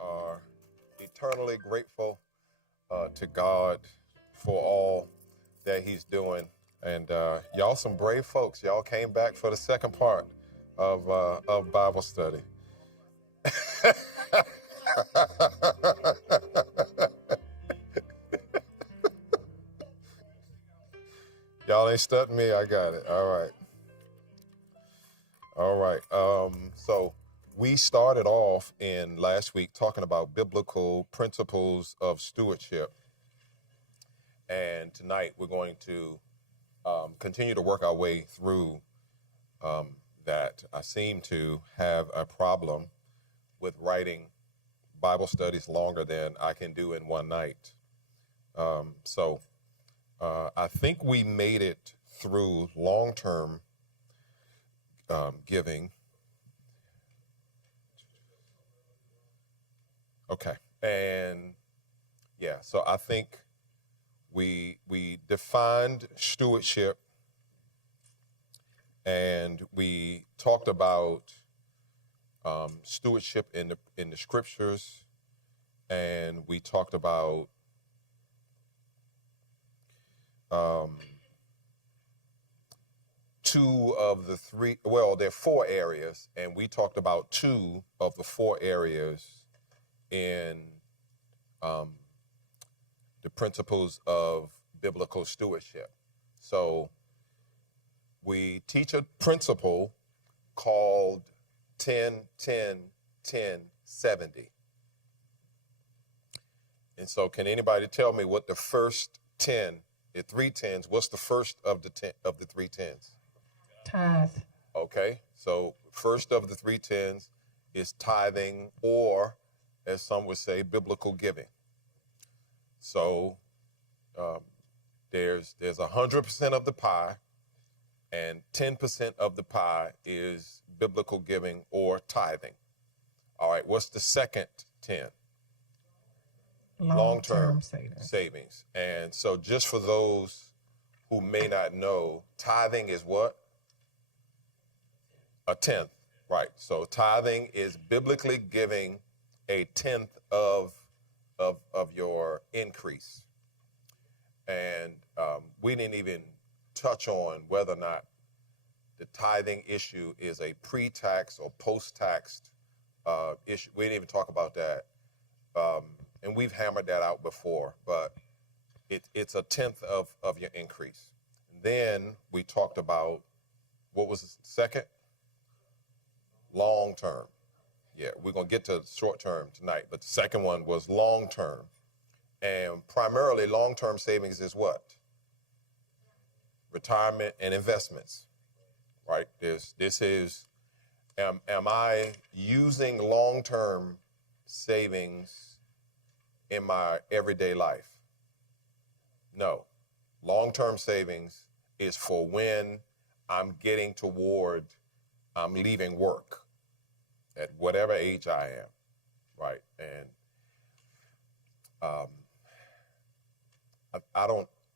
are eternally grateful to God for all that He's doing. And y'all some brave folks. Y'all came back for the second part of Bible study. Y'all ain't studying me. I got it. All right. All right. So we started off in last week talking about biblical principles of stewardship. And tonight we're going to continue to work our way through that. I seem to have a problem with writing Bible studies longer than I can do in one night. So I think we made it through long-term giving. Okay. And yeah, so I think we defined stewardship, and we talked about stewardship in the scriptures, and we talked about two of the three, well, there are four areas, and we talked about two of the four areas in the principles of biblical stewardship. So we teach a principle called 10, 10, 10, 70. And so can anybody tell me what the first 10, the three tens, what's the first of the three tens? Tithe. Okay, so first of the three tens is tithing, or as some would say, biblical giving. So there's 100% of the pie, and 10% of the pie is biblical giving or tithing. All right, what's the second 10? Long-term savings. And so just for those who may not know, tithing is what? A tenth, right? So tithing is biblically giving a tenth of your increase. And we didn't even touch on whether or not the tithing issue is a pre-tax or post-tax issue. We didn't even talk about that. And we've hammered that out before, but it's a tenth of your increase. Then we talked about, what was the second? Long term. Yeah, we're going to get to short term tonight, but the second one was long term. And primarily long-term savings is what? Retirement and investments, right? This is, am I using long-term savings in my everyday life? No. Long-term savings is for when I'm getting toward, I'm leaving work at whatever age I am, right? And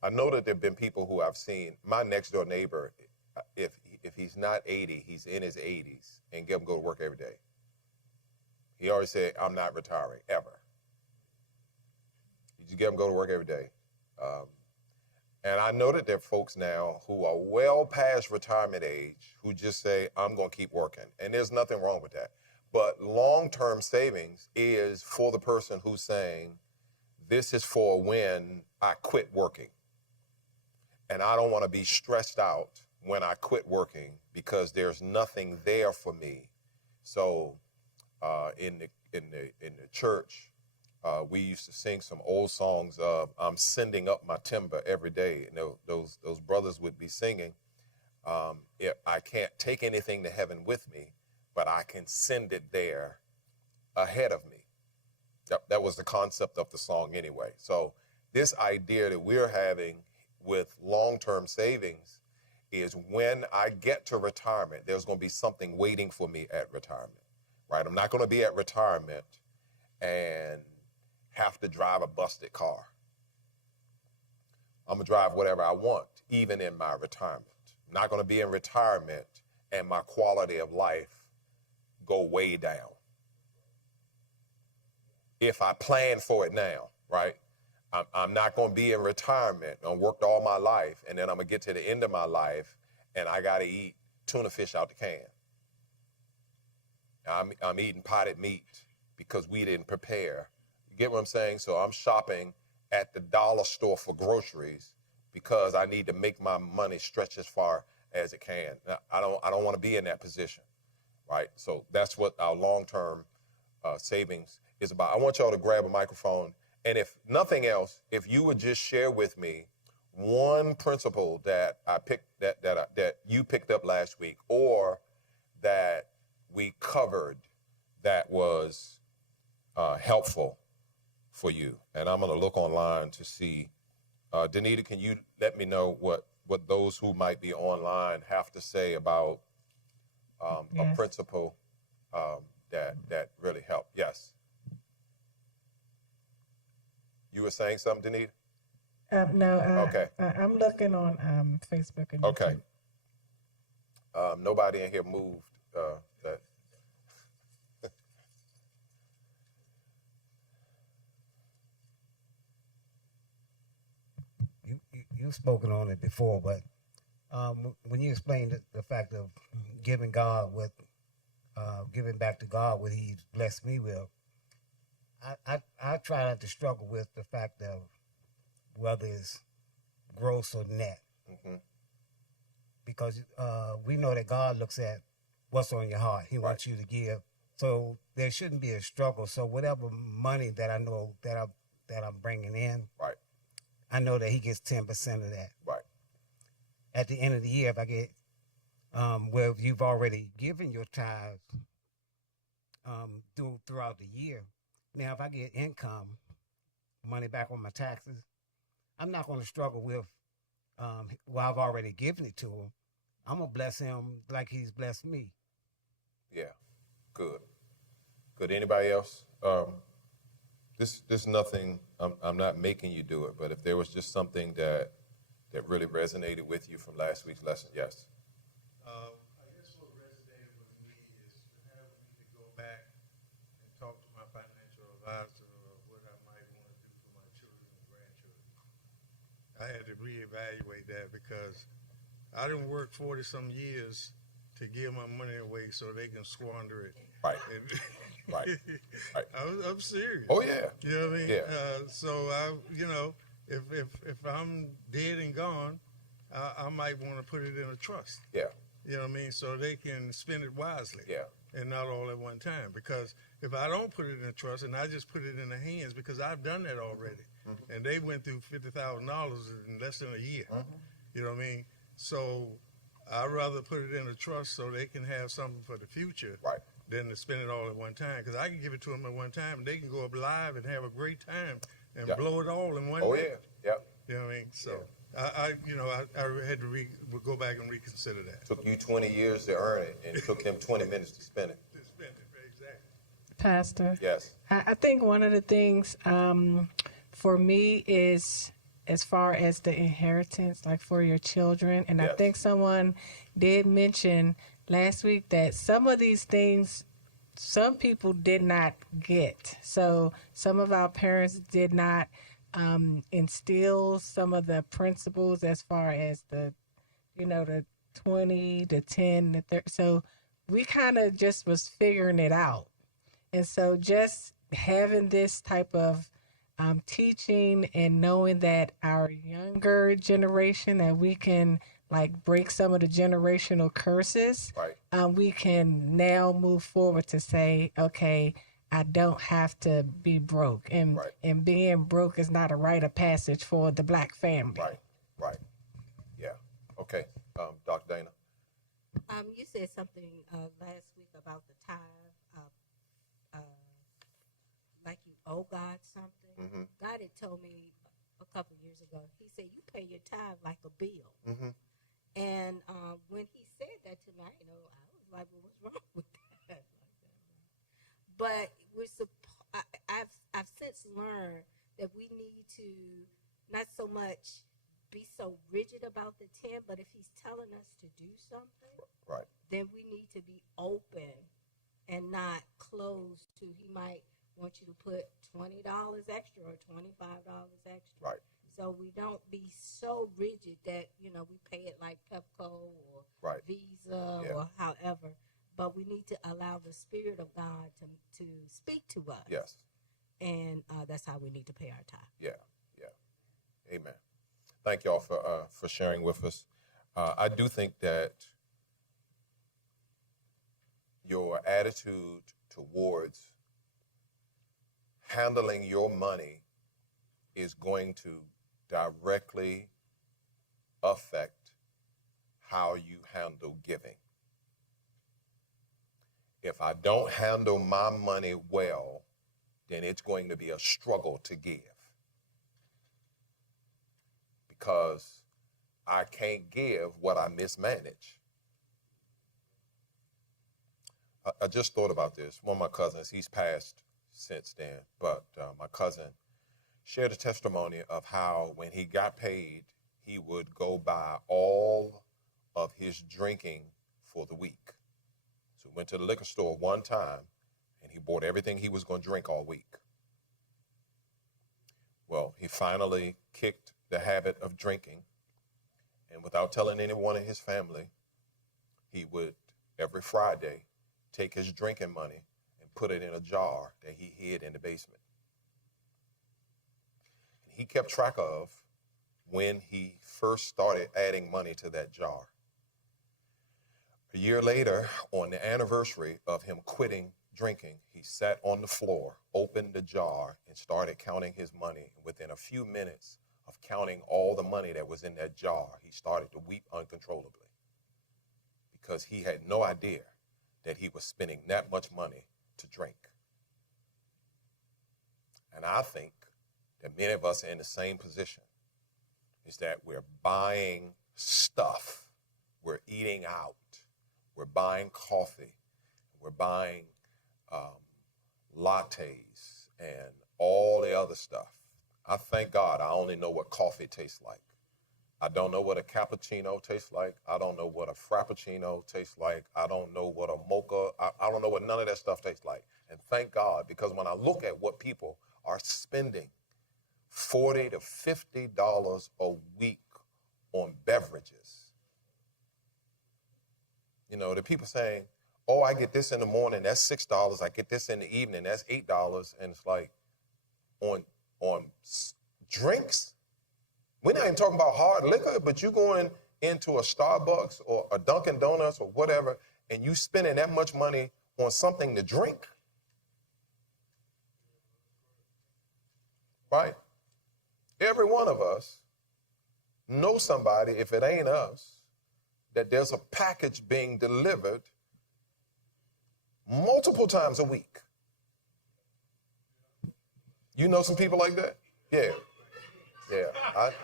I know that there have been people who I've seen, my next door neighbor, if he's not 80, he's in his 80s, and get him go to work every day. He always said, I'm not retiring, ever. You just get him go to work every day. And I know that there are folks now who are well past retirement age who just say, I'm going to keep working. And there's nothing wrong with that. But long-term savings is for the person who's saying, this is for when I quit working. And I don't want to be stressed out when I quit working because there's nothing there for me. So in the church, we used to sing some old songs of I'm sending up my timber every day. And those brothers would be singing, if I can't take anything to heaven with me, but I can send it there ahead of me. That was the concept of the song anyway. So this idea that we're having with long-term savings is when I get to retirement, there's going to be something waiting for me at retirement, right? I'm not going to be at retirement and have to drive a busted car. I'm going to drive whatever I want, even in my retirement. I'm not going to be in retirement and my quality of life go way down. if I plan for it now, right? I'm not going to be in retirement. I worked all my life, and then I'm going to get to the end of my life, and I got to eat tuna fish out the can. I'm eating potted meat because we didn't prepare. You get what I'm saying? So I'm shopping at the dollar store for groceries because I need to make my money stretch as far as it can. Now, I don't want to be in that position, right? So that's what our long-term savings is about. I want y'all to grab a microphone, and if nothing else, if you would just share with me one principle that I picked that you picked up last week, or that we covered that was helpful for you. And I'm going to look online to see. Danita, can you let me know what those who might be online have to say about Yes. a principle that really helped? Yes. You were saying something, Danita? No, Okay. I'm looking on Facebook and Okay. YouTube. Nobody in here moved. That. You've spoken on it before, but when you explained the fact of giving God what, giving back to God what He's blessed me with, I try not to struggle with the fact of whether it's gross or net, Mm-hmm. because we know that God looks at what's on your heart. He wants you to give, so there shouldn't be a struggle. So whatever money that I know that I'm bringing in, Right. I know that He gets 10% of that. Right. At the end of the year, if I get, well, you've already given your tithes throughout the year. Now, if I get income, money back on my taxes, I'm not going to struggle with, well, I've already given it to Him. I'm going to bless Him like He's blessed me. Yeah. Good. Good. Anybody else? This nothing. I'm not making you do it, but if there was just something that really resonated with you from last week's lesson, yes. I guess what resonated with me is having me to go back and talk to my financial advisor of what I might want to do for my children and grandchildren. I had to reevaluate that because I didn't work 40-some years to give my money away so they can squander it. Right. And Right. Right. I'm serious. Oh yeah. You know what I mean? Yeah. So if I'm dead and gone, I might want to put it in a trust. Yeah. You know what I mean? So they can spend it wisely. Yeah. And not all at one time. Because if I don't put it in a trust and I just put it in the hands, because I've done that already, Mm-hmm. and they went through $50,000 in less than a year. Mm-hmm. You know what I mean? So I'd rather put it in a trust so they can have something for the future. Right. Than to spend it all at one time, because I can give it to them at one time, and they can go up live and have a great time and Yeah. blow it all in one Oh day. yeah. Yep. You know what I mean? So I had to go back and reconsider that. Took you 20 years to earn it, and it took them 20 minutes to spend it. To spend it, exactly. Pastor, Yes. I think one of the things for me is as far as the inheritance, like for your children. And I Yes. think someone did mention last week that some of these things, some people did not get. So some of our parents did not instill some of the principles as far as the 20, the 10, the 30. So we kind of just was figuring it out. And so just having this type of teaching and knowing that our younger generation, that we can like break some of the generational curses, Right. we can now move forward to say, okay, I don't have to be broke. And Right. and being broke is not a rite of passage for the Black family. Right. Right. Yeah. Okay. Dr. Dana. You said something last week about the tithe, like you owe God something. Mm-hmm. God had told me a couple of years ago. He said you pay your tithe like a bill. Mm-hmm. And when he said that to me, I was like, well, what's wrong with that? But I've since learned that we need to not so much be so rigid about the 10, but if he's telling us to do something, Right. then we need to be open and not closed to, he might want you to put $20 extra or $25 extra. Right. So we don't be so rigid that, you know, we pay it like Pepco or Right. Visa Yeah. or however. But we need to allow the Spirit of God to speak to us. Yes. And that's how we need to pay our tithe. Yeah. Yeah. Amen. Thank y'all for sharing with us. I do think that your attitude towards handling your money is going to directly affect how you handle giving. If I don't handle my money well, then it's going to be a struggle to give, because I can't give what I mismanage. I just thought about this. One of my cousins, he's passed since then, but my cousin shared a testimony of how when he got paid, he would go buy all of his drinking for the week. So he went to the liquor store one time and he bought everything he was going to drink all week. Well, he finally kicked the habit of drinking, and without telling anyone in his family, he would every Friday take his drinking money and put it in a jar that he hid in the basement. And he kept track of when he first started adding money to that jar. A year later, on the anniversary of him quitting drinking, he sat on the floor, opened the jar, and started counting his money. And within a few minutes of counting all the money that was in that jar, he started to weep uncontrollably, because he had no idea that he was spending that much money to drink. And I think that many of us are in the same position, is that we're buying stuff, we're eating out, we're buying coffee, we're buying lattes and all the other stuff. I thank God I only know what coffee tastes like. I don't know what a cappuccino tastes like. I don't know what a frappuccino tastes like. I don't know what a mocha, I don't know what none of that stuff tastes like. And thank God, because when I look at what people are spending $40 to $50 a week on beverages, you know, the people saying, oh, I get this in the morning, that's $6. I get this in the evening, that's $8. And it's like, on drinks, we're not even talking about hard liquor, but you going into a Starbucks or a Dunkin' Donuts or whatever, and you spending that much money on something to drink, right? Every one of us know somebody, if it ain't us, that there's a package being delivered multiple times a week. You know some people like that? Yeah. Yeah,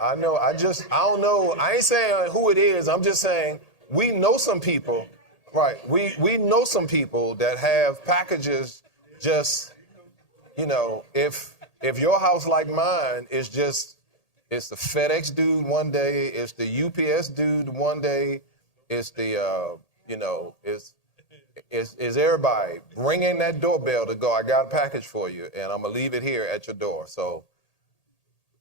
I know. I don't know. I ain't saying who it is. I'm just saying we know some people, right? We know some people that have packages just, you know, if your house like mine is just, it's the FedEx dude one day, it's the UPS dude one day, it's the, you know, it's everybody ringing that doorbell to go, I got a package for you, and I'm going to leave it here at your door. So,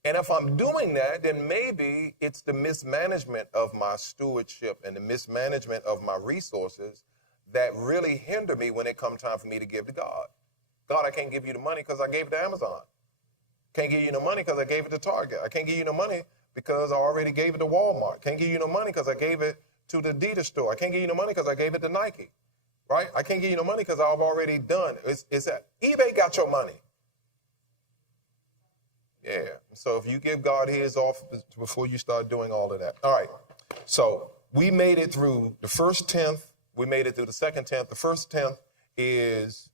and if I'm doing that, then maybe it's the mismanagement of my stewardship and the mismanagement of my resources that really hinder me when it comes time for me to give to God. God, I can't give you the money because I gave it to Amazon. Can't give you no money because I gave it to Target. I can't give you no money because I already gave it to Walmart. Can't give you no money because I gave it to the Adidas store. I can't give you no money because I gave it to Nike. Right? I can't give you no money because I've already done. It's that eBay got your money. Yeah. So if you give God his off before you start doing all of that. All right. So we made it through the first 10th. We made it through the second 10th. The first 10th is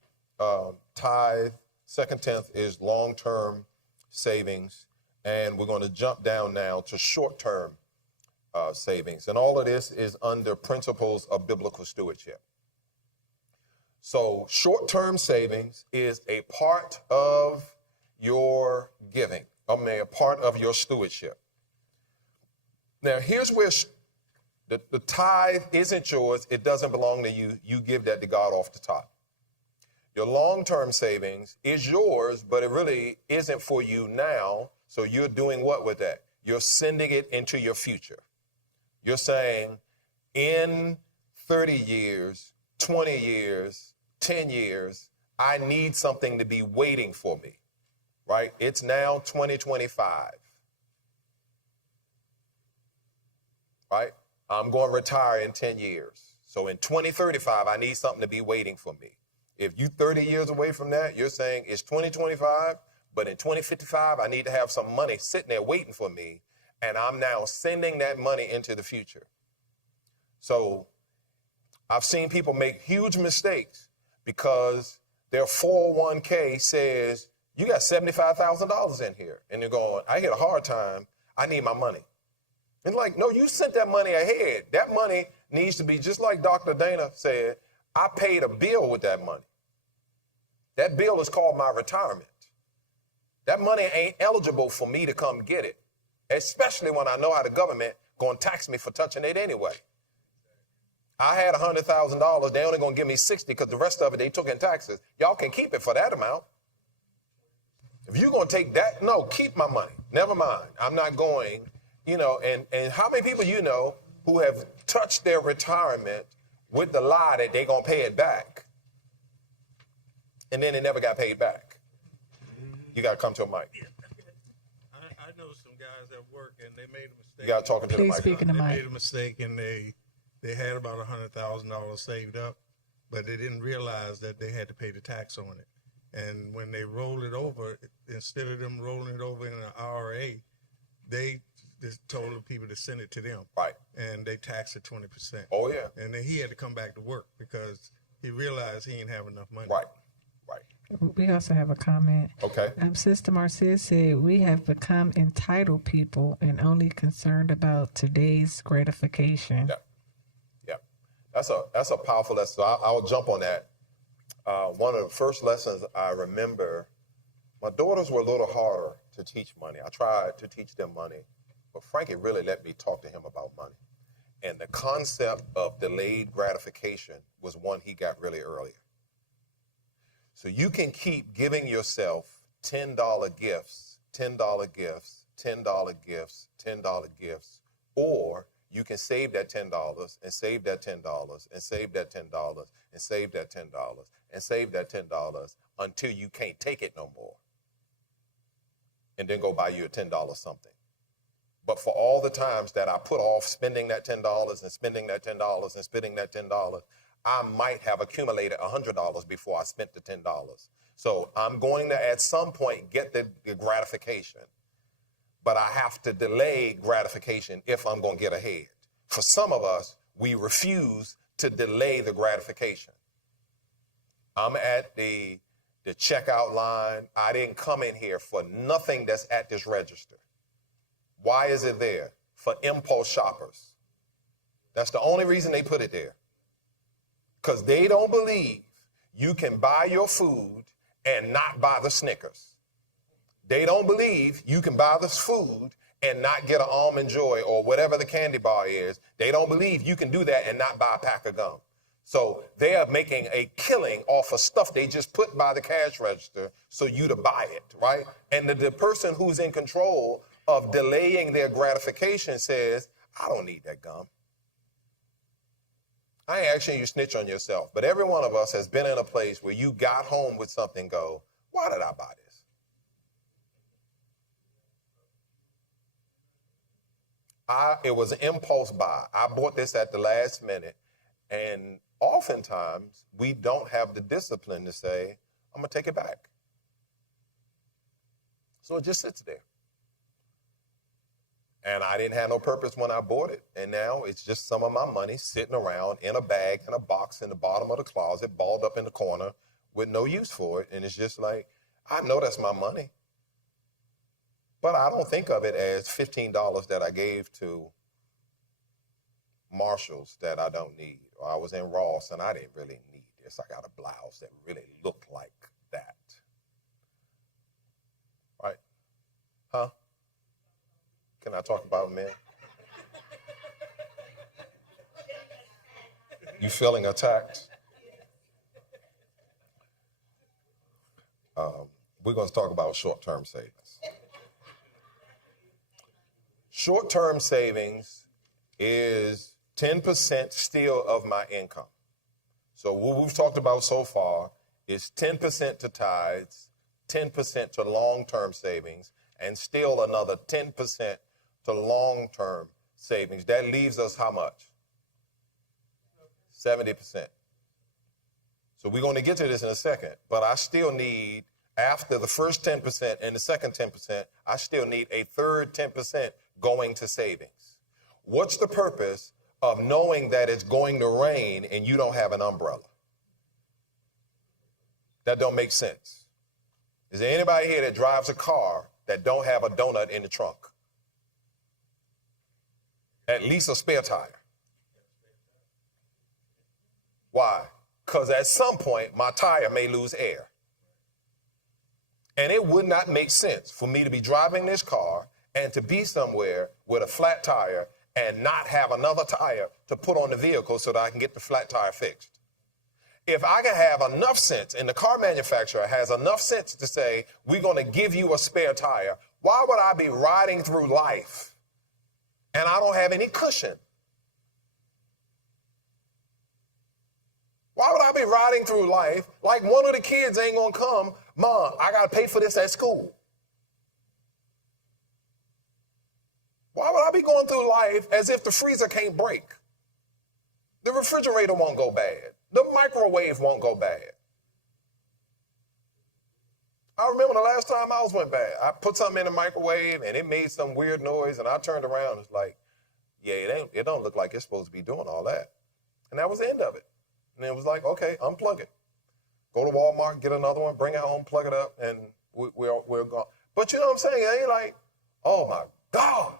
tithe. Second 10th is long-term savings. And we're going to jump down now to short-term savings. And all of this is under principles of biblical stewardship. So short-term savings is a part of your giving, a part of your stewardship. Now, here's where the tithe isn't yours. It doesn't belong to you. You give that to God off the top. Your long-term savings is yours, but it really isn't for you now. So you're doing what with that? You're sending it into your future. You're saying in 30 years, 20 years, 10 years, I need something to be waiting for me, right? It's now 2025, right? I'm going to retire in 10 years. So in 2035, I need something to be waiting for me. If you 30 years away from that, you're saying it's 2025, but in 2055, I need to have some money sitting there waiting for me, and I'm now sending that money into the future. So I've seen people make huge mistakes because their 401k says, you got $75,000 in here. And they're going, I hit a hard time. I need my money. And like, no, you sent that money ahead. That money needs to be just like Dr. Dana said, I paid a bill with that money. That bill is called my retirement. That money ain't eligible for me to come get it, especially when I know how the government going to tax me for touching it anyway. I had $100,000. They only going to give me 60 because the rest of it they took in taxes. Y'all can keep it for that amount. If you're going to take that, no, keep my money. Never mind. I'm not going, and how many people you know who have touched their retirement with the lie that they're going to pay it back, and then it never got paid back? You got to come to a mic. I know some guys at work, and they made a mistake. You got to talk into the Please mic. speak in the They mic. made a mistake, and they had about $100,000 saved up, but they didn't realize that they had to pay the tax on it. And when they rolled it over, instead of them rolling it over in an IRA, they just told the people to send it to them. Right. And they taxed it 20%. Oh, yeah. And then he had to come back to work because he realized he didn't have enough money. Right. We also have a comment. Okay. Sister Marcia said, we have become entitled people and only concerned about today's gratification. Yeah. That's a powerful lesson. So I'll jump on that. One of the first lessons I remember, my daughters were a little harder to teach money. I tried to teach them money, but Frankey really let me talk to him about money. And the concept of delayed gratification was one he got really early. So you can keep giving yourself $10 gifts, $10 gifts, $10 gifts, $10 gifts, or you can save that $10 and save that $10 and save that $10 and save that $10 and save that $10 until you can't take it no more. And then go buy you a $10 something. But for all the times that I put off spending that $10 and spending that $10 and spending that $10, I might have accumulated $100 before I spent the $10. So I'm going to, at some point, get the gratification. But I have to delay gratification if I'm going to get ahead. For some of us, we refuse to delay the gratification. I'm at the checkout line. I didn't come in here for nothing that's at this register. Why is it there? For impulse shoppers. That's the only reason they put it there. Because they don't believe you can buy your food and not buy the Snickers. They don't believe you can buy this food and not get an Almond Joy or whatever the candy bar is. They don't believe you can do that and not buy a pack of gum. So they are making a killing off of stuff they just put by the cash register so you to buy it, right? And the person who's in control of delaying their gratification says, I don't need that gum. I ain't asking you to snitch on yourself, but every one of us has been in a place where you got home with something, go, why did I buy this? It was an impulse buy. I bought this at the last minute, and oftentimes we don't have the discipline to say, I'm going to take it back. So it just sits there. And I didn't have no purpose when I bought it. And now it's just some of my money sitting around in a bag, in a box in the bottom of the closet, balled up in the corner with no use for it. And it's just like, I know that's my money. But I don't think of it as $15 that I gave to Marshalls that I don't need. Or I was in Ross and I didn't really need this. I got a blouse that really looked like that. Right? Huh? Can I talk about men? You feeling attacked? we're going to talk about short-term savings. Short-term savings is 10% still of my income. So what we've talked about so far is 10% to tithes, 10% to long-term savings, and still another 10% to long-term savings. That leaves us how much? 70%. So we're going to get to this in a second, but I still need, after the first 10% and the second 10%, I still need a third 10% going to savings. What's the purpose of knowing that it's going to rain and you don't have an umbrella? That don't make sense. Is there anybody here that drives a car that don't have a donut in the trunk? At least a spare tire. Why? Because at some point, my tire may lose air. And it would not make sense for me to be driving this car and to be somewhere with a flat tire and not have another tire to put on the vehicle so that I can get the flat tire fixed. If I can have enough sense, and the car manufacturer has enough sense to say, we're going to give you a spare tire, why would I be riding through life and I don't have any cushion? Why would I be riding through life like one of the kids ain't going to come, Mom, I got to pay for this at school? Why would I be going through life as if the freezer can't break? The refrigerator won't go bad. The microwave won't go bad. I remember the last time ours went bad. I put something in the microwave and it made some weird noise and I turned around and it's like, yeah, it don't look like it's supposed to be doing all that. And that was the end of it. And it was like, okay, unplug it. Go to Walmart, get another one, bring it home, plug it up, and we're gone. But you know what I'm saying? It ain't like, oh my God.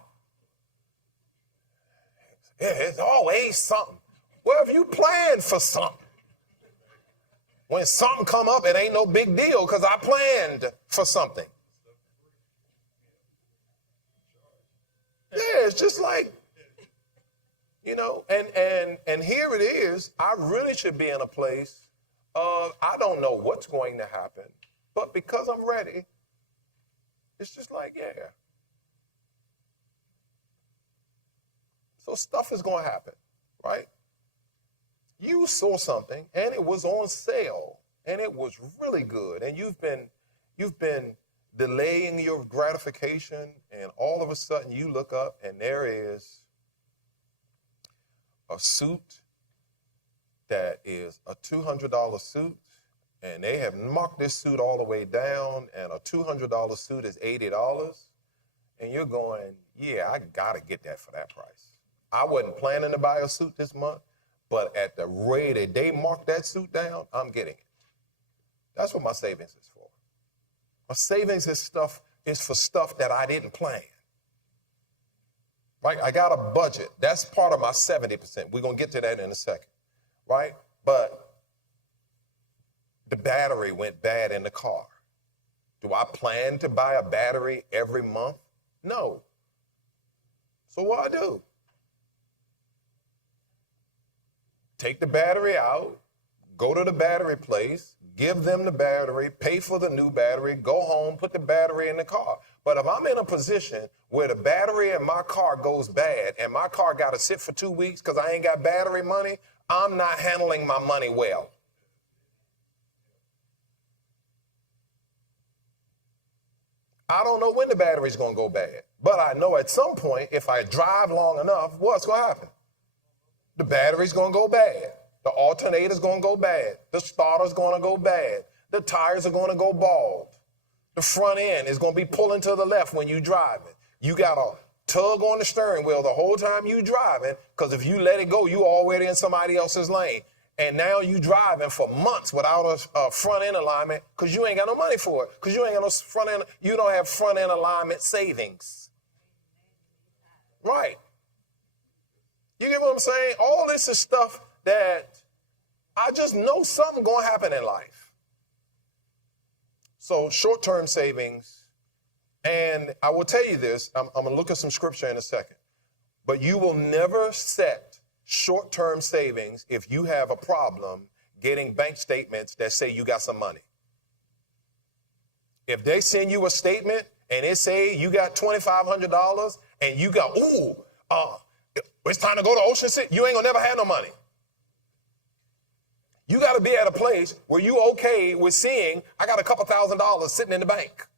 It's always something. Well, if you planned for something, when something come up, it ain't no big deal because I planned for something. Yeah, it's just like, you know, and here it is. I really should be in a place of, I don't know what's going to happen, but because I'm ready, it's just like, yeah. So stuff is going to happen, right? You saw something and it was on sale and it was really good, and you've been delaying your gratification, and all of a sudden you look up and there is a suit that is a $200 suit, and they have marked this suit all the way down, and a $200 suit is $80, and you're going, yeah, I gotta get that for that price. I wasn't planning to buy a suit this month, but at the rate that they mark that suit down, I'm getting it. That's what my savings is for. My savings is for stuff that I didn't plan. Right? I got a budget. That's part of my 70%. We're going to get to that in a second. Right? But the battery went bad in the car. Do I plan to buy a battery every month? No. So what do? Take the battery out, go to the battery place, give them the battery, pay for the new battery, go home, put the battery in the car. But if I'm in a position where the battery in my car goes bad and my car got to sit for 2 weeks because I ain't got battery money, I'm not handling my money well. I don't know when the battery's going to go bad, but I know at some point, if I drive long enough, what's going to happen? The battery's going to go bad. The alternator's going to go bad. The starter's going to go bad. The tires are going to go bald. The front end is going to be pulling to the left when you driving. You got a tug on the steering wheel the whole time you driving, because if you let it go, you already in somebody else's lane. And now you driving for months without a front end alignment because you ain't got no money for it, because you ain't got no front end. You don't have front end alignment savings. Right. You get what I'm saying? All this is stuff that I just know something going to happen in life. So short-term savings, and I will tell you this, I'm going to look at some scripture in a second, but you will never set short-term savings if you have a problem getting bank statements that say you got some money. If they send you a statement and it say you got $2,500 and you got, it's time to go to Ocean City, you ain't gonna never have no money. You got to be at a place where you okay with seeing, I got a couple $1,000s sitting in the bank.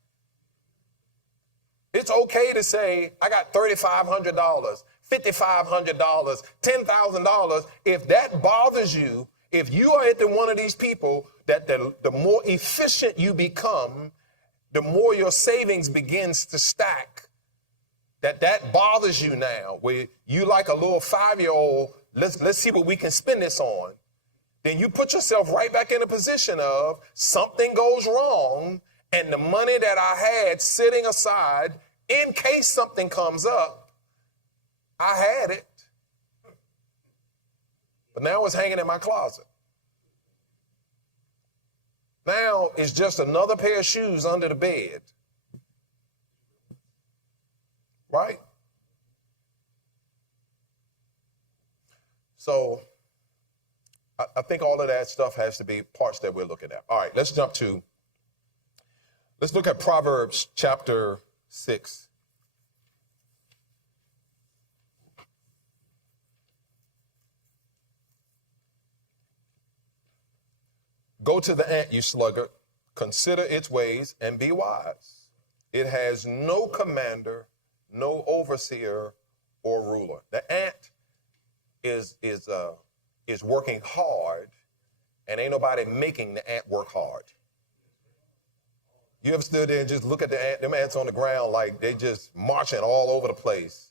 It's okay to say, I got $3,500, $5,500, $10,000. If that bothers you, if you are one of these people that the more efficient you become, the more your savings begins to stack, that bothers you now, where you like a little 5-year-old, let's see what we can spend this on. Then you put yourself right back in a position of something goes wrong and the money that I had sitting aside in case something comes up, I had it. But now it's hanging in my closet. Now it's just another pair of shoes under the bed. Right? So I think all of that stuff has to be parts that we're looking at. All right, let's look at Proverbs chapter 6. Go to the ant, you sluggard, consider its ways and be wise. It has no commander, no overseer or ruler. The ant is working hard, and ain't nobody making the ant work hard. You ever stood there and just look at the ant? Them ants on the ground like they just marching all over the place.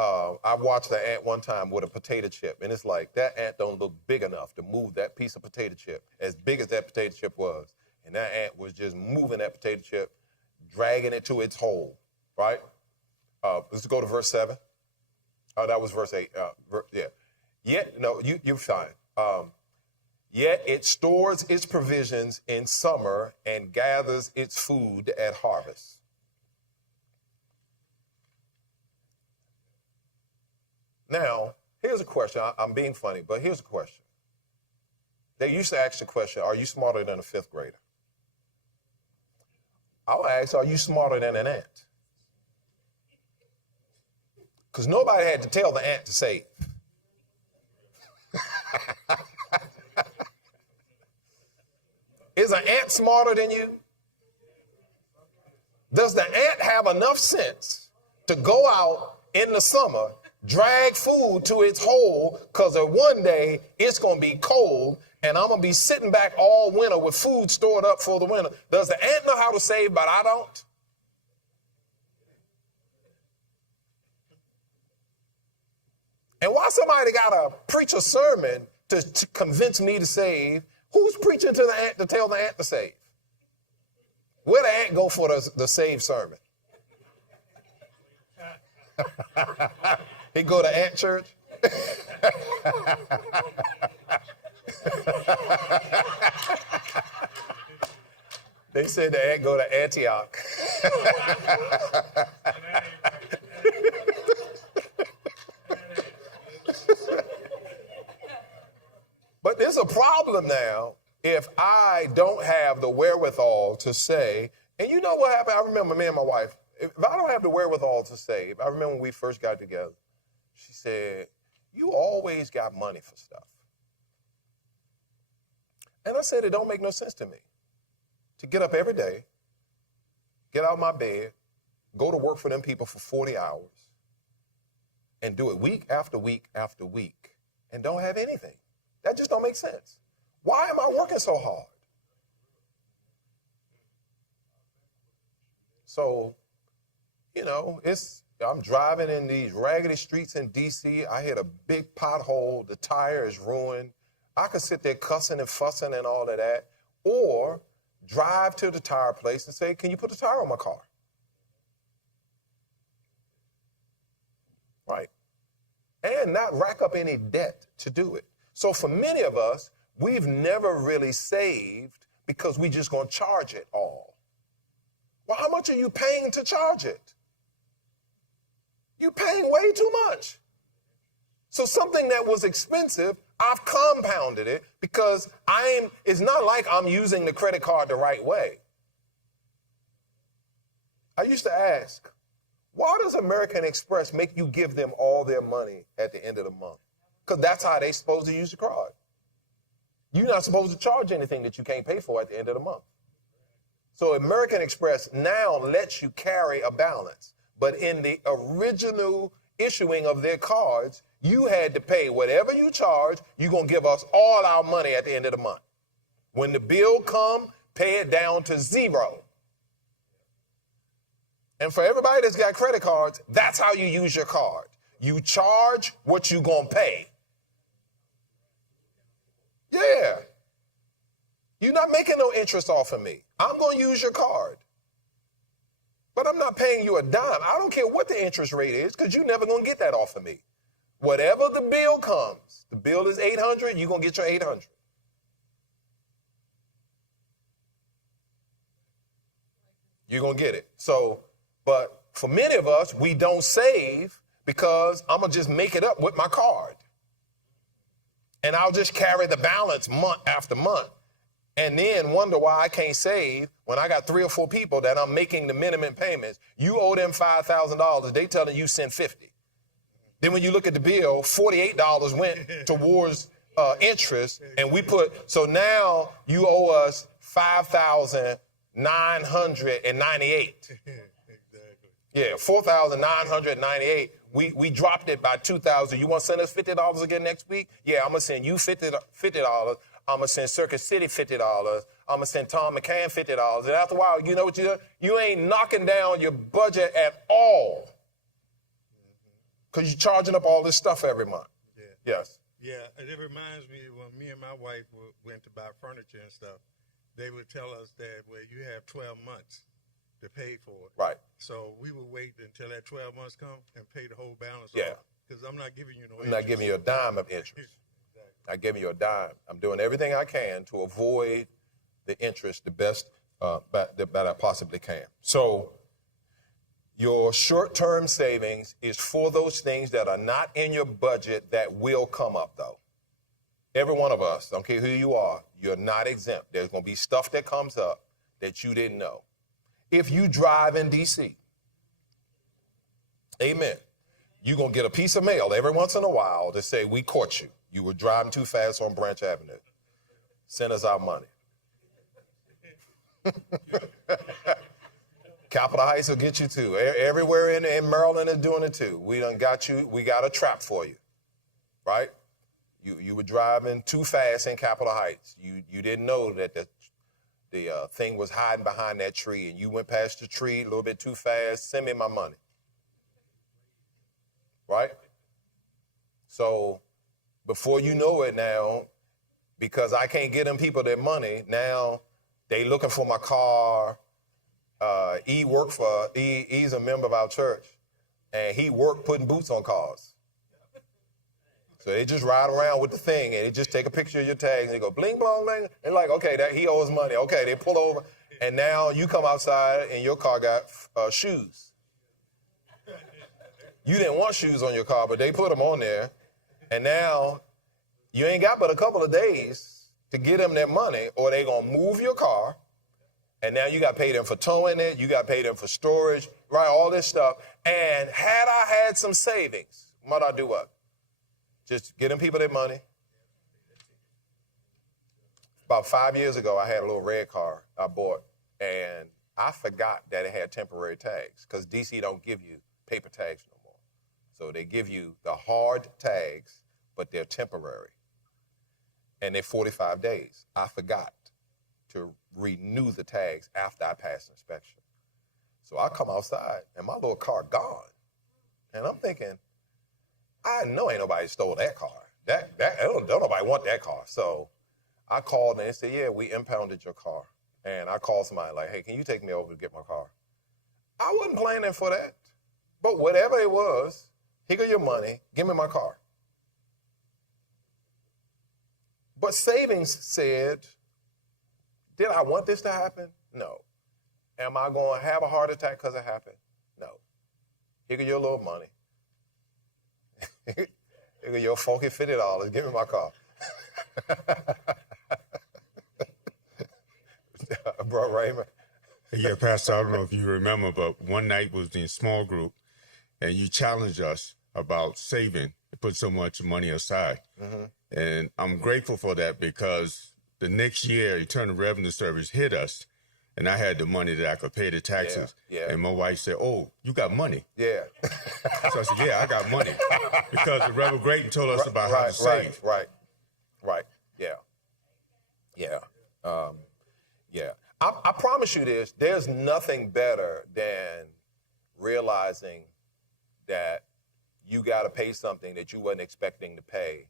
I watched the ant one time with a potato chip, and it's like that ant don't look big enough to move that piece of potato chip as big as that potato chip was. And that ant was just moving that potato chip, dragging it to its hole, right? Let's go to verse 7. Oh, that was verse 8. Yeah. Yet, no, you're fine. Yet it stores its provisions in summer and gathers its food at harvest. Now, here's a question. I'm being funny, but here's a question. They used to ask the question, are you smarter than a 5th grader? I'll ask, are you smarter than an ant? Because nobody had to tell the ant to save. Is an ant smarter than you? Does the ant have enough sense to go out in the summer, drag food to its hole, because one day it's going to be cold and I'm going to be sitting back all winter with food stored up for the winter? Does the ant know how to save, but I don't? And why somebody got to preach a sermon to convince me to save? Who's preaching to the ant to tell the ant to save? Where the ant go for the save sermon? He go to ant church? They said the ant go to Antioch. But there's a problem now if I don't have the wherewithal to say, and you know what happened? I remember me and my wife, if I don't have the wherewithal to save, I remember when we first got together, she said, you always got money for stuff. And I said, it don't make no sense to me to get up every day, get out of my bed, go to work for them people for 40 hours, and do it week after week after week, and don't have anything. That just don't make sense. Why am I working so hard? So, you know, I'm driving in these raggedy streets in D.C. I hit a big pothole. The tire is ruined. I could sit there cussing and fussing and all of that, or drive to the tire place and say, can you put the tire on my car? Right. And not rack up any debt to do it. So for many of us, we've never really saved because we just going to charge it all. Well, how much are you paying to charge it? You're paying way too much. So something that was expensive, I've compounded it because it's not like I'm using the credit card the right way. I used to ask, why does American Express make you give them all their money at the end of the month? Because that's how they're supposed to use the card. You're not supposed to charge anything that you can't pay for at the end of the month. So American Express now lets you carry a balance. But in the original issuing of their cards, you had to pay whatever you charge. You're going to give us all our money at the end of the month. When the bill come, pay it down to zero. And for everybody that's got credit cards, that's how you use your card. You charge what you're going to pay. Yeah. You're not making no interest off of me. I'm going to use your card. But I'm not paying you a dime. I don't care what the interest rate is, because you're never going to get that off of me. Whatever the bill comes, the bill is $800, you're going to get your $800. You're going to get it. So, but for many of us, we don't save because I'm going to just make it up with my card. And I'll just carry the balance month after month. And then wonder why I can't save when I got 3 or 4 people that I'm making the minimum payments. You owe them $5,000. They telling you send $50. Then when you look at the bill, $48 went towards interest, and we put, so now you owe us $5,998. Yeah, $4,998. We dropped it by $2,000. You want to send us $50 again next week? Yeah, I'm gonna send you $50. I'm going to send Circuit City $50. I'm going to send Tom McCann $50. And after a while, you know what you do? You ain't knocking down your budget at all. Because you're charging up all this stuff every month. Yeah. Yes. Yeah, and it reminds me when me and my wife went to buy furniture and stuff, they would tell us that, well, you have 12 months to pay for it. Right. So we would wait until that 12 months come and pay the whole balance Yeah. off. Because I'm not giving you no I'm interest. not giving you a dime of interest. I give you a dime. I'm doing everything I can to avoid the interest the best that I possibly can. So your short-term savings is for those things that are not in your budget that will come up, though. Every one of us, I don't care who you are, you're not exempt. There's going to be stuff that comes up that you didn't know. If you drive in D.C., amen, you're going to get a piece of mail every once in a while to say, we caught you. You were driving too fast on Branch Avenue. Send us our money. Capitol Heights will get you too. Everywhere in Maryland is doing it too. We done got you. We got a trap for you, right? You were driving too fast in Capitol Heights. You didn't know that the thing was hiding behind that tree, and you went past the tree a little bit too fast. Send me my money, right? So before you know it now, because I can't get them people their money, now they looking for my car. He's a member of our church, and he worked putting boots on cars. So they just ride around with the thing, and they just take a picture of your tags, and they go bling, blong, bling. They're like, okay, that he owes money. Okay, they pull over, and now you come outside, and your car got shoes. You didn't want shoes on your car, but they put them on there, and now you ain't got but a couple of days to get them their money, or they gonna move your car, and now you got to pay them for towing it, you got to pay them for storage, right, all this stuff. And had I had some savings, might I do what? Just get them people their money. About 5 years ago, I had a little red car I bought, and I forgot that it had temporary tags, because DC don't give you paper tags no more. So they give you the hard tags, but they're temporary. And they're 45 days. I forgot to renew the tags after I passed inspection. So I come outside, and my little car gone. And I'm thinking, I know ain't nobody stole that car. Don't nobody want that car. So I called, and they said, yeah, we impounded your car. And I called somebody like, hey, can you take me over to get my car? I wasn't planning for that. But whatever it was, here go your money, give me my car. But savings said, did I want this to happen? No. Am I going to have a heart attack because it happened? No. Here go your little money. Here go your funky $50. Give me my car. Bro, Raymond. Yeah, Pastor, I don't know if you remember, but one night was in small group, and you challenged us about saving and put so much money aside. Mm-hmm. And I'm grateful for that because the next year, Internal Revenue Service hit us, and I had the money that I could pay the taxes. Yeah. And my wife said, "Oh, you got money?" Yeah. So I said, "Yeah, I got money," because the Reverend Grayton told us about how to save. Right. Yeah. Yeah. Yeah. I promise you this, there's nothing better than realizing that you got to pay something that you wasn't expecting to pay,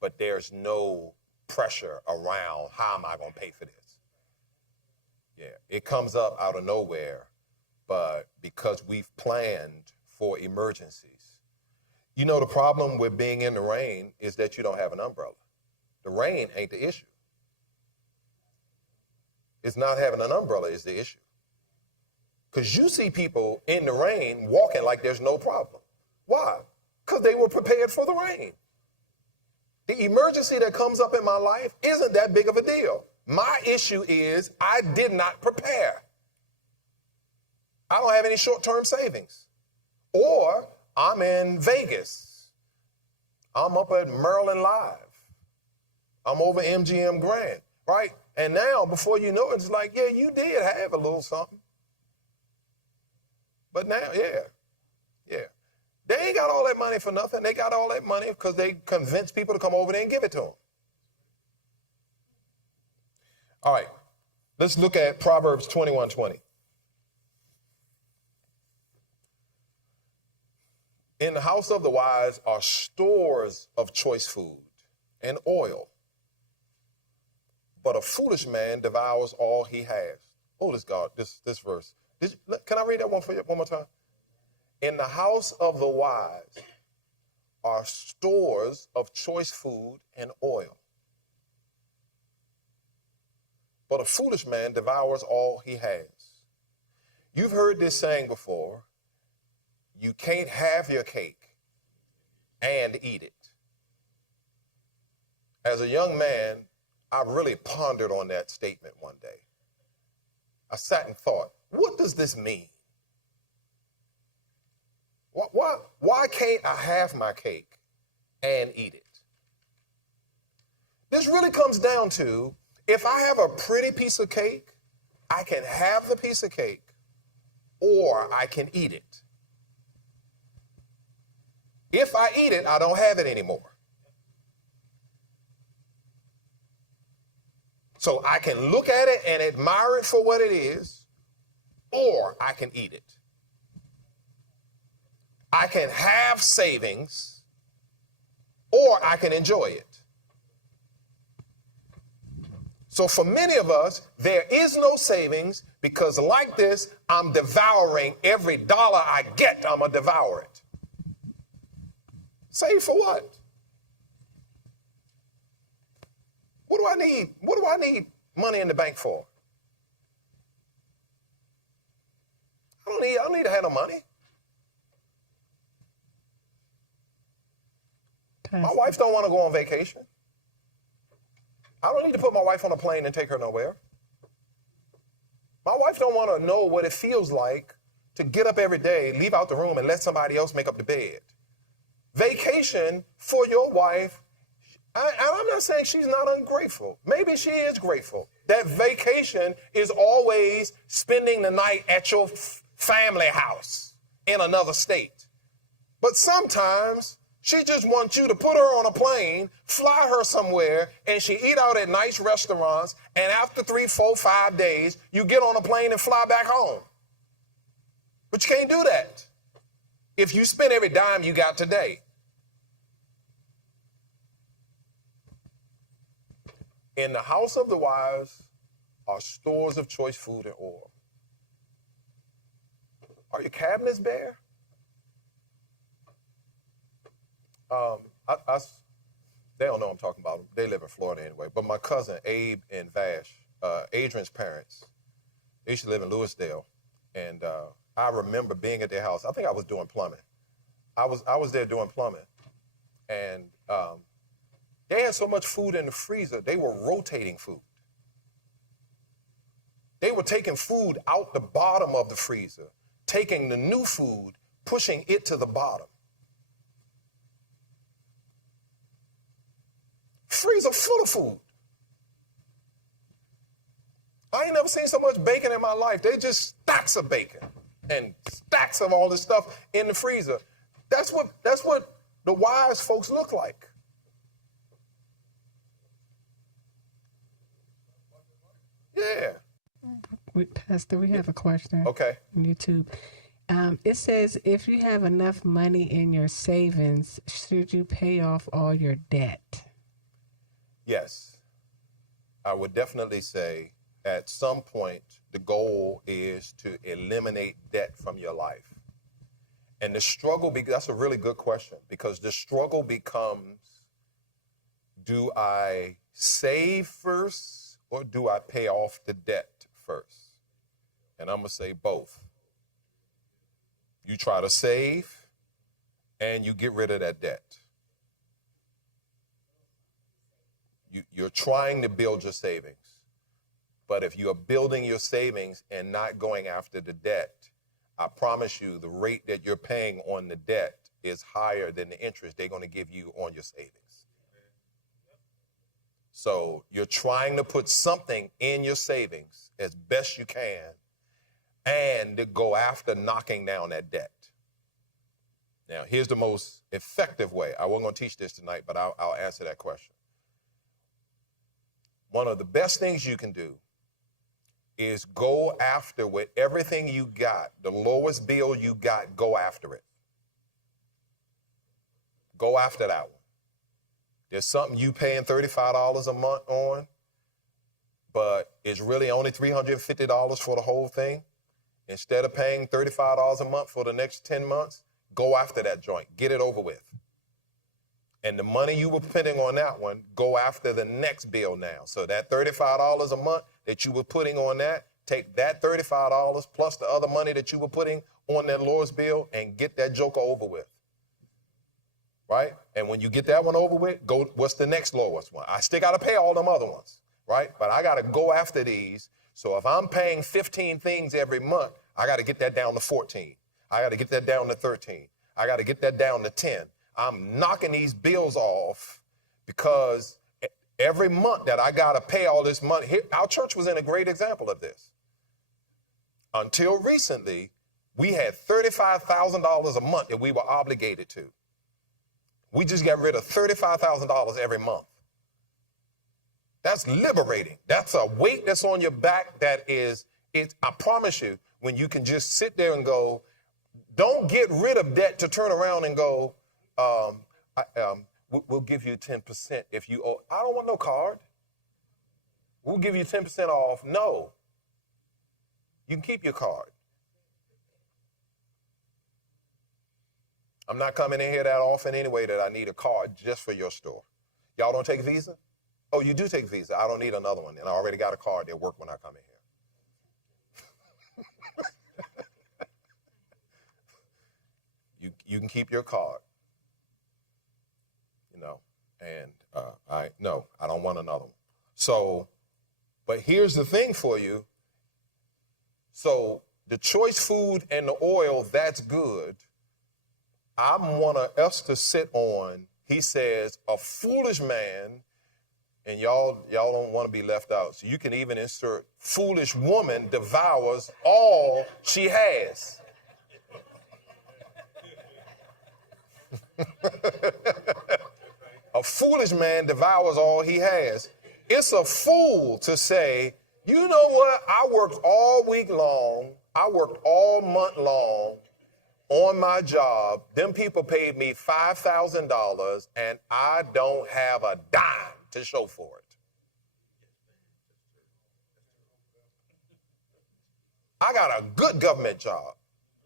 but there's no pressure around how am I going to pay for this? Yeah, it comes up out of nowhere, but because we've planned for emergencies. You know, the problem with being in the rain is that you don't have an umbrella. The rain ain't the issue. It's not having an umbrella is the issue. Because you see people in the rain walking like there's no problem. Why? Because they were prepared for the rain. The emergency that comes up in my life isn't that big of a deal. My issue is I did not prepare. I don't have any short-term savings. Or I'm in Vegas. I'm up at Maryland Live. I'm over MGM Grand, right? And now, before you know it, it's like, yeah, you did have a little something. But now, yeah. They ain't got all that money for nothing. They got all that money because they convinced people to come over there and give it to them. All right, let's look at Proverbs 21:20. In the house of the wise are stores of choice food and oil, but a foolish man devours all he has. Oh, this verse. Can I read that one for you one more time? In the house of the wise are stores of choice food and oil, but a foolish man devours all he has. You've heard this saying before, you can't have your cake and eat it. As a young man, I really pondered on that statement one day. I sat and thought, what does this mean? Why can't I have my cake and eat it? This really comes down to, if I have a pretty piece of cake, I can have the piece of cake or I can eat it. If I eat it, I don't have it anymore. So I can look at it and admire it for what it is, or I can eat it. I can have savings, or I can enjoy it. So for many of us, there is no savings because like this, I'm devouring every dollar I get, I'm going to devour it. Save for what? What do I need? What do I need money in the bank for? I don't need to have no money. My wife don't want to go on vacation. I don't need to put my wife on a plane and take her nowhere. My wife don't want to know what it feels like to get up every day, leave out the room, and let somebody else make up the bed. Vacation for your wife, and I'm not saying she's not ungrateful. Maybe she is grateful. That vacation is always spending the night at your family house in another state. But sometimes she just wants you to put her on a plane, fly her somewhere, and she eat out at nice restaurants, and after 3, 4, 5 days, you get on a plane and fly back home. But you can't do that if you spend every dime you got today. In the house of the wise are stores of choice food and oil. Are your cabinets bare? They don't know I'm talking about them. They live in Florida anyway. But my cousin, Abe and Vash, Adrian's parents, they used to live in Lewisdale. And I remember being at their house. I think I was doing plumbing. I was there doing plumbing. And they had so much food in the freezer, they were rotating food. They were taking food out the bottom of the freezer, taking the new food, pushing it to the bottom. Freezer full of food. I ain't never seen so much bacon in my life. They just stacks of bacon and stacks of all this stuff in the freezer. That's what the wise folks look like. Yeah. Pastor, we have a question. Okay. On YouTube. It says, if you have enough money in your savings, should you pay off all your debt? Yes. I would definitely say at some point, the goal is to eliminate debt from your life. And the struggle, that's a really good question, because the struggle becomes, do I save first or do I pay off the debt first? And I'm going to say both. You try to save and you get rid of that debt. You're trying to build your savings. But if you're building your savings and not going after the debt, I promise you the rate that you're paying on the debt is higher than the interest they're going to give you on your savings. So you're trying to put something in your savings as best you can and to go after knocking down that debt. Now, here's the most effective way. I wasn't going to teach this tonight, but I'll answer that question. One of the best things you can do is go after with everything you got, the lowest bill you got, go after it. Go after that one. There's something you paying $35 a month on, but it's really only $350 for the whole thing. Instead of paying $35 a month for the next 10 months, go after that joint. Get it over with. And the money you were spending on that one, go after the next bill now. So that $35 a month that you were putting on that, take that $35 plus the other money that you were putting on that lowest bill and get that joker over with. Right? And when you get that one over with, go, what's the next lowest one? I still got to pay all them other ones, right? But I got to go after these. So if I'm paying 15 things every month, I got to get that down to 14. I got to get that down to 13. I got to get that down to 10. I'm knocking these bills off because every month that I got to pay all this money. Our church was in a great example of this. Until recently, we had $35,000 a month that we were obligated to. We just got rid of $35,000 every month. That's liberating. That's a weight that's on your back that is, I promise you, when you can just sit there and go, don't get rid of debt to turn around and go, we'll give you 10% if you owe. I don't want no card. We'll give you 10% off. No. You can keep your card. I'm not coming in here that often anyway that I need a card just for your store. Y'all don't take Visa? Oh, you do take Visa. I don't need another one. And I already got a card that work when I come in here. You can keep your card. You know, and I don't want another one. So, but here's the thing for you. So the choice food and the oil, that's good. I want us to sit on, he says, a foolish man, and y'all don't want to be left out. So you can even insert foolish woman devours all she has. A foolish man devours all he has. It's a fool to say, you know what? I worked all week long. I worked all month long on my job. Them people paid me $5,000 and I don't have a dime to show for it. I got a good government job.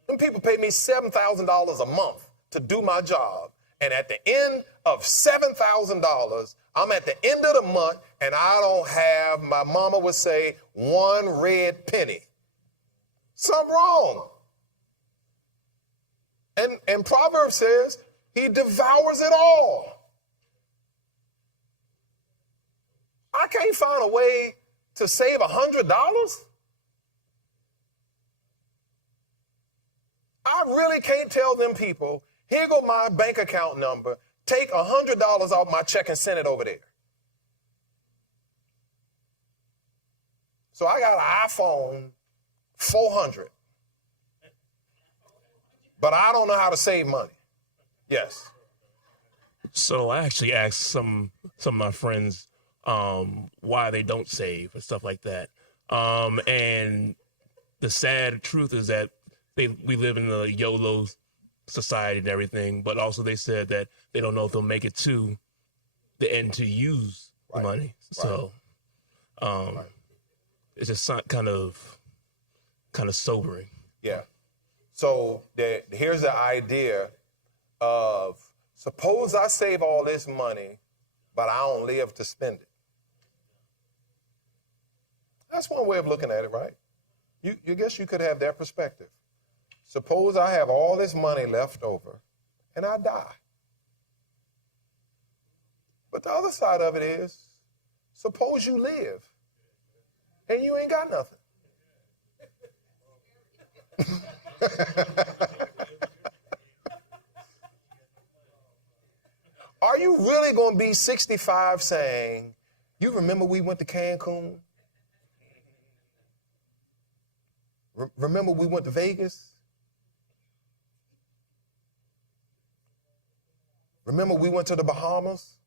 Them people paid me $7,000 a month to do my job. And at the end of $7,000, I'm at the end of the month and I don't have, my mama would say, one red penny. Something wrong. And Proverbs says he devours it all. I can't find a way to save $100. I really can't tell them people, here go my bank account number, take $100 off my check and send it over there. So I got an iPhone 400, but I don't know how to save money. Yes. So I actually asked some of my friends why they don't save and stuff like that. And the sad truth is that we live in a YOLO society and everything, but also they said that they don't know if they'll make it to the end to use the money. So it's just kind of sobering. Yeah. So here's the idea of, suppose I save all this money, but I don't live to spend it. That's one way of looking at it, right? You guess you could have that perspective. Suppose I have all this money left over and I die. But the other side of it is, suppose you live and you ain't got nothing. Are you really going to be 65 saying, you remember we went to Cancun? Remember we went to Vegas? Remember we went to the Bahamas?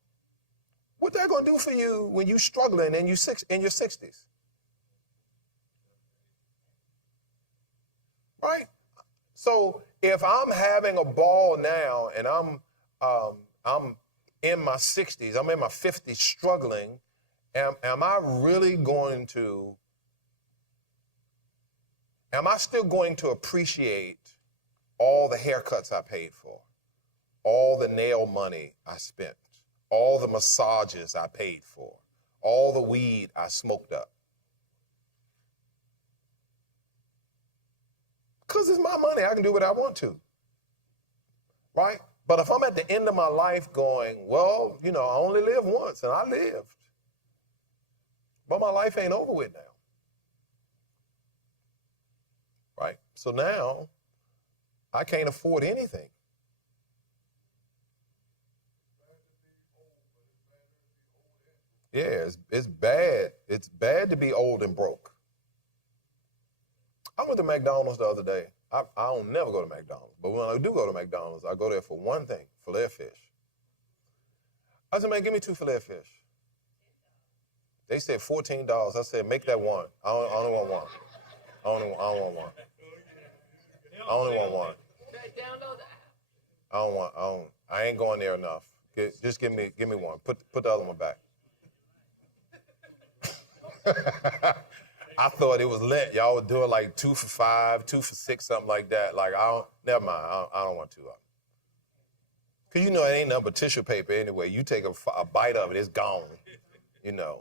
What that going to do for you when you're struggling in your 60s? Right? So if I'm having a ball now and I'm in my 60s, I'm in my 50s struggling, am I still going to appreciate all the haircuts I paid for, all the nail money I spent, all the massages I paid for, all the weed I smoked up? Because it's my money. I can do what I want to. Right? But if I'm at the end of my life going, well, I only live once, and I lived. But my life ain't over with now. Right? So now, I can't afford anything. Yeah, it's bad. It's bad to be old and broke. I went to McDonald's the other day. I don't never go to McDonald's, but when I do go to McDonald's, I go there for one thing, filet of fish. I said, man, give me 2 filet of fish. They said $14. I said, make that one. I only want one. I only want one. I only want one. I ain't going there enough. Just give me one. Put the other one back. I thought it was lit. Y'all would do it like 2 for $5, 2 for $6, something like that. Like, never mind. I don't want 2 of them. Because it ain't nothing but tissue paper anyway. You take a bite of it, it's gone. Yeah,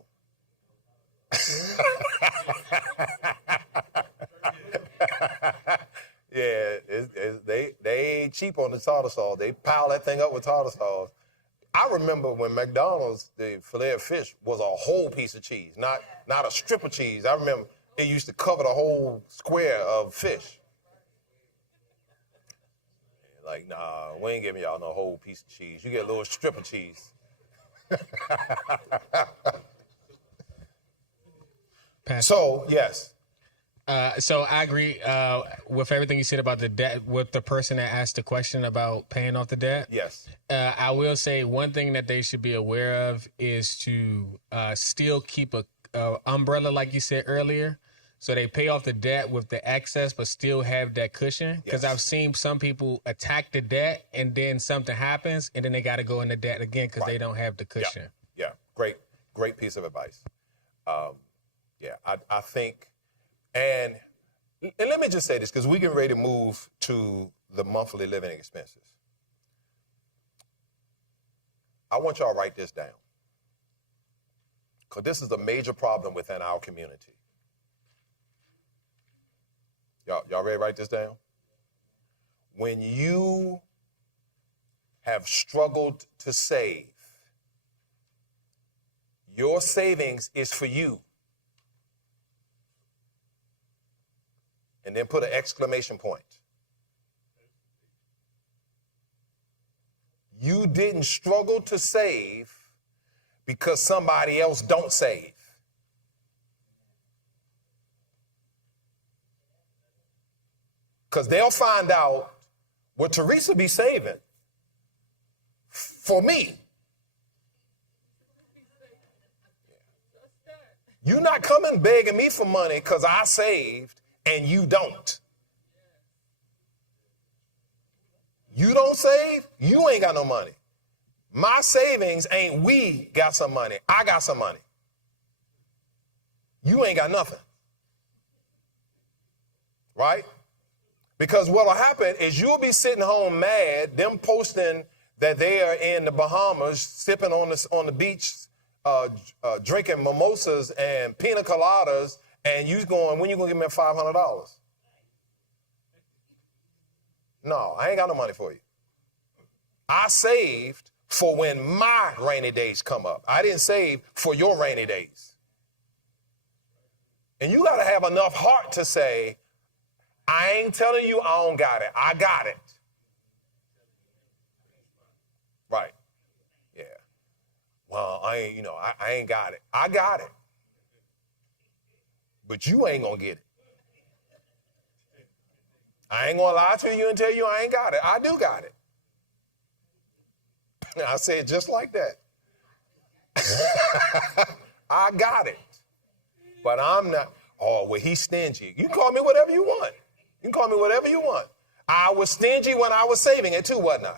they ain't cheap on the tartar sauce. They pile that thing up with tartar sauce. I remember when McDonald's, the filet of fish was a whole piece of cheese, not a strip of cheese. I remember it used to cover the whole square of fish. Like, nah, we ain't giving y'all no whole piece of cheese. You get a little strip of cheese. So, yes. So I agree with everything you said about the debt, with the person that asked the question about paying off the debt. Yes. I will say one thing that they should be aware of is to still keep a umbrella, like you said earlier. So they pay off the debt with the excess, but still have that cushion. Because I've seen some people attack the debt, and then something happens, and then they got to go into debt again because they don't have the cushion. Yeah. Great piece of advice. I think. And let me just say this, because we're getting ready to move to the monthly living expenses. I want y'all to write this down, because this is a major problem within our community. Y'all ready to write this down? When you have struggled to save, your savings is for you. And then put an exclamation point. you didn't struggle to save because somebody else don't save. Because they'll find out what Teresa be saving for me. You're not coming begging me for money because I saved and you don't. You don't save, you ain't got no money. My savings ain't we got some money. I got some money. You ain't got nothing. Right? Because what'll happen is you'll be sitting home mad, them posting that they are in the Bahamas, sipping on the beach, drinking mimosas and pina coladas, and you going, when you gonna give me $500? No, I ain't got no money for you. I saved for when my rainy days come up. I didn't save for your rainy days. And you gotta have enough heart to say, I ain't telling you I don't got it. I got it. Right. Yeah. Well, I ain't got it. I got it. But you ain't gonna get it. I ain't gonna lie to you and tell you I ain't got it. I do got it. I say it just like that. I got it. But I'm not, oh, well, he's stingy. You can call me whatever you want. You can call me whatever you want. I was stingy when I was saving it too, wasn't I?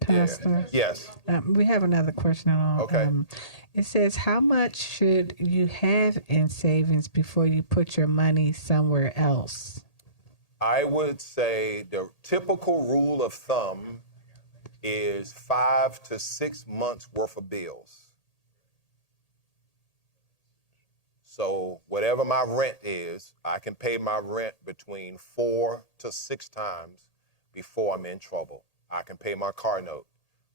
Pastor. Yes. We have another question on. Okay. It says, how much should you have in savings before you put your money somewhere else? I would say the typical rule of thumb is 5 to 6 months worth of bills. So whatever my rent is, I can pay my rent between 4 to 6 times before I'm in trouble. I can pay my car note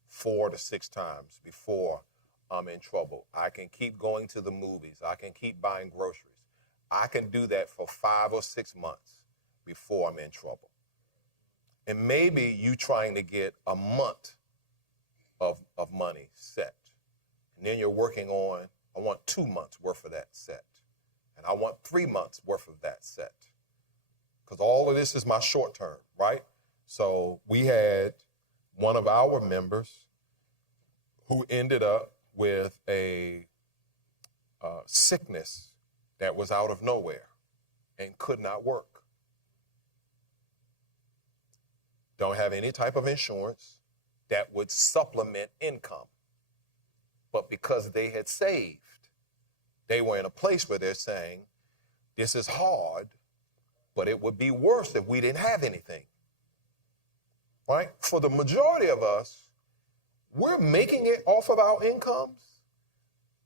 4 to 6 times before I'm in trouble. I can keep going to the movies. I can keep buying groceries. I can do that for 5 or 6 months before I'm in trouble. And maybe you trying to get a month of money set. And then you're working on, I want 2 months worth of that set. And I want 3 months worth of that set. Because all of this is my short term, right? So we had one of our members who ended up with a sickness that was out of nowhere and could not work. Don't have any type of insurance that would supplement income. But because they had saved, they were in a place where they're saying, this is hard, but it would be worse if we didn't have anything. Right? For the majority of us, we're making it off of our incomes,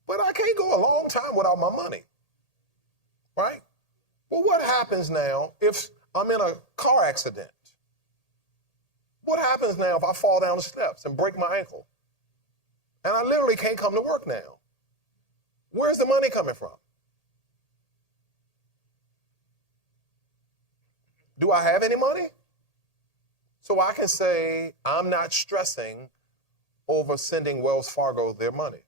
but I can't go a long time without my money. Right? Well, what happens now if I'm in a car accident? What happens now if I fall down the steps and break my ankle? And I literally can't come to work now. Where's the money coming from? Do I have any money? So I can say I'm not stressing over sending Wells Fargo their money.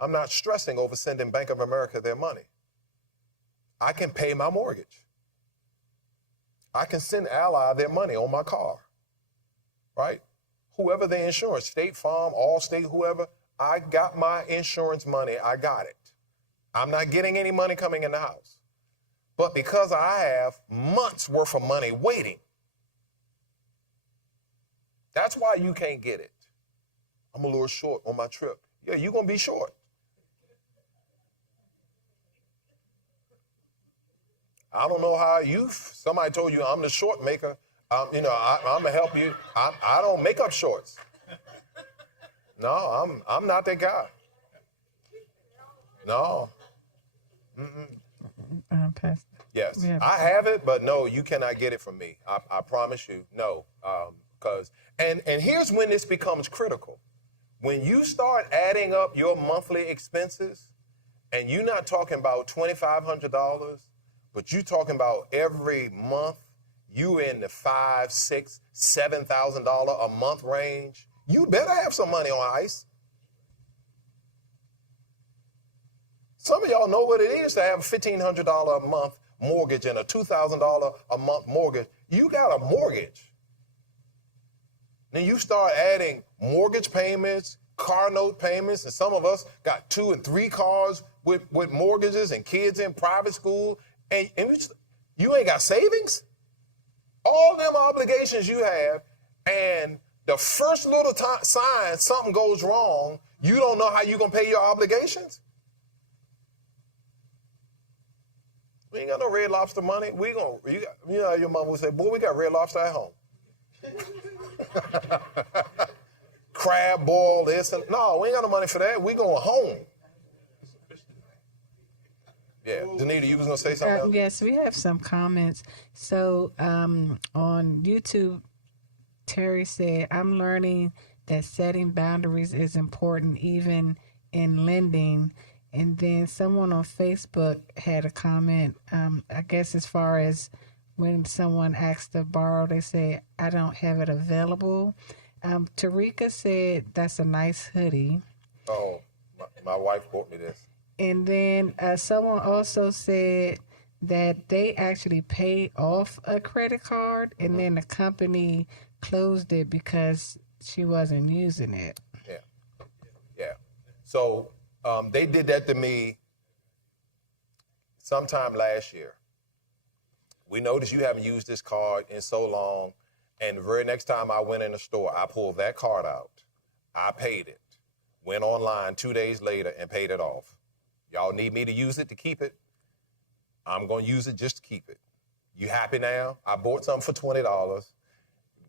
I'm not stressing over sending Bank of America their money. I can pay my mortgage. I can send Ally their money on my car, right? Whoever the insurance, State Farm, Allstate, whoever, I got my insurance money, I got it. I'm not getting any money coming in the house. But because I have months worth of money waiting, that's why you can't get it. I'm a little short on my trip. Yeah, you're going to be short. I don't know how somebody told you I'm the short maker. I'm going to help you. I don't make up shorts. No, I'm not that guy. No. Pastor. Yes, I have it, but no, you cannot get it from me. I promise you, no. And here's when this becomes critical. When you start adding up your monthly expenses, and you're not talking about $2,500, but you're talking about every month you in the $5,000, $6,000, $7,000 a month range, you better have some money on ice. Some of y'all know what it is to have a $1,500 a month mortgage and a $2,000 a month mortgage. You got a mortgage. Then you start adding mortgage payments, car note payments, and some of us got 2 and 3 cars with mortgages and kids in private school, and you ain't got savings? All them obligations you have, and the first little sign something goes wrong, you don't know how you're going to pay your obligations? We ain't got no Red Lobster money. Your mom would say, boy, we got Red Lobster at home. Crab boil, this, and no, we ain't got no money for that. We going home. Yeah, Danita, you was going to say something else? Yes, we have some comments. So on YouTube, Terry said, I'm learning that setting boundaries is important even in lending. And then someone on Facebook had a comment, I guess as far as when someone asks to borrow, they say, I don't have it available. Tarika said, that's a nice hoodie. Oh, my wife bought me this. And then someone also said that they actually paid off a credit card and then the company closed it because she wasn't using it. Yeah. So they did that to me sometime last year. We noticed you haven't used this card in so long, and the very next time I went in the store, I pulled that card out. I paid it, went online 2 days later and paid it off. Y'all need me to use it to keep it? I'm going to use it just to keep it. You happy now? I bought something for $20,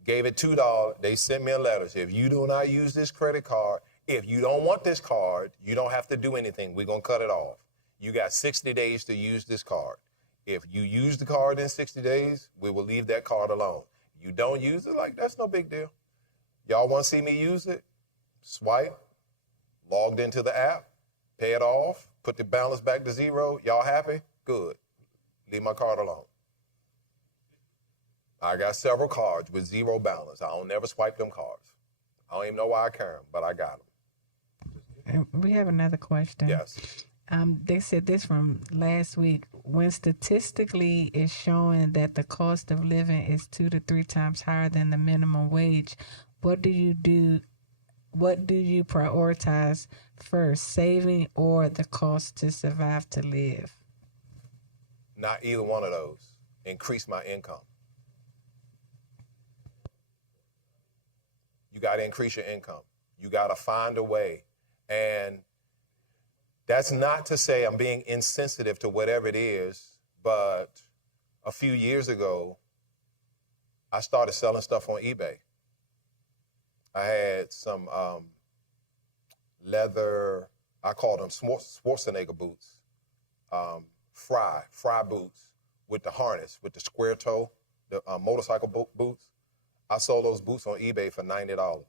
gave it $2. They sent me a letter. Said, if you do not use this credit card, if you don't want this card, you don't have to do anything. We're going to cut it off. You got 60 days to use this card. If you use the card in 60 days, we will leave that card alone. You don't use it, that's no big deal. Y'all want to see me use it? Swipe, logged into the app, pay it off, put the balance back to zero. Y'all happy? Good. Leave my card alone. I got several cards with zero balance. I don't never swipe them cards. I don't even know why I carry them, but I got them. We have another question. Yes. They said this from last week. When statistically it's showing that the cost of living is 2 to 3 times higher than the minimum wage, what do you do? What do you prioritize first, saving or the cost to survive to live? Not either one of those. Increase my income. You got to increase your income. You got to find a way. And that's not to say I'm being insensitive to whatever it is, but a few years ago, I started selling stuff on eBay. I had some leather, I call them Schwarzenegger boots, fry boots with the harness, with the square toe, the motorcycle boots. I sold those boots on eBay for $90.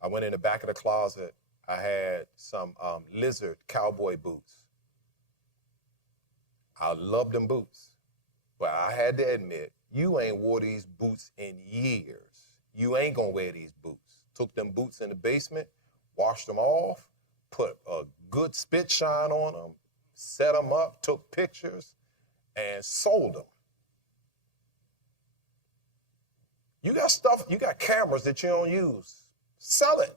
I went in the back of the closet. I had some lizard cowboy boots. I loved them boots. But I had to admit, you ain't wore these boots in years. You ain't gonna wear these boots. Took them boots in the basement, washed them off, put a good spit shine on them, set them up, took pictures, and sold them. You got stuff, you got cameras that you don't use. Sell it.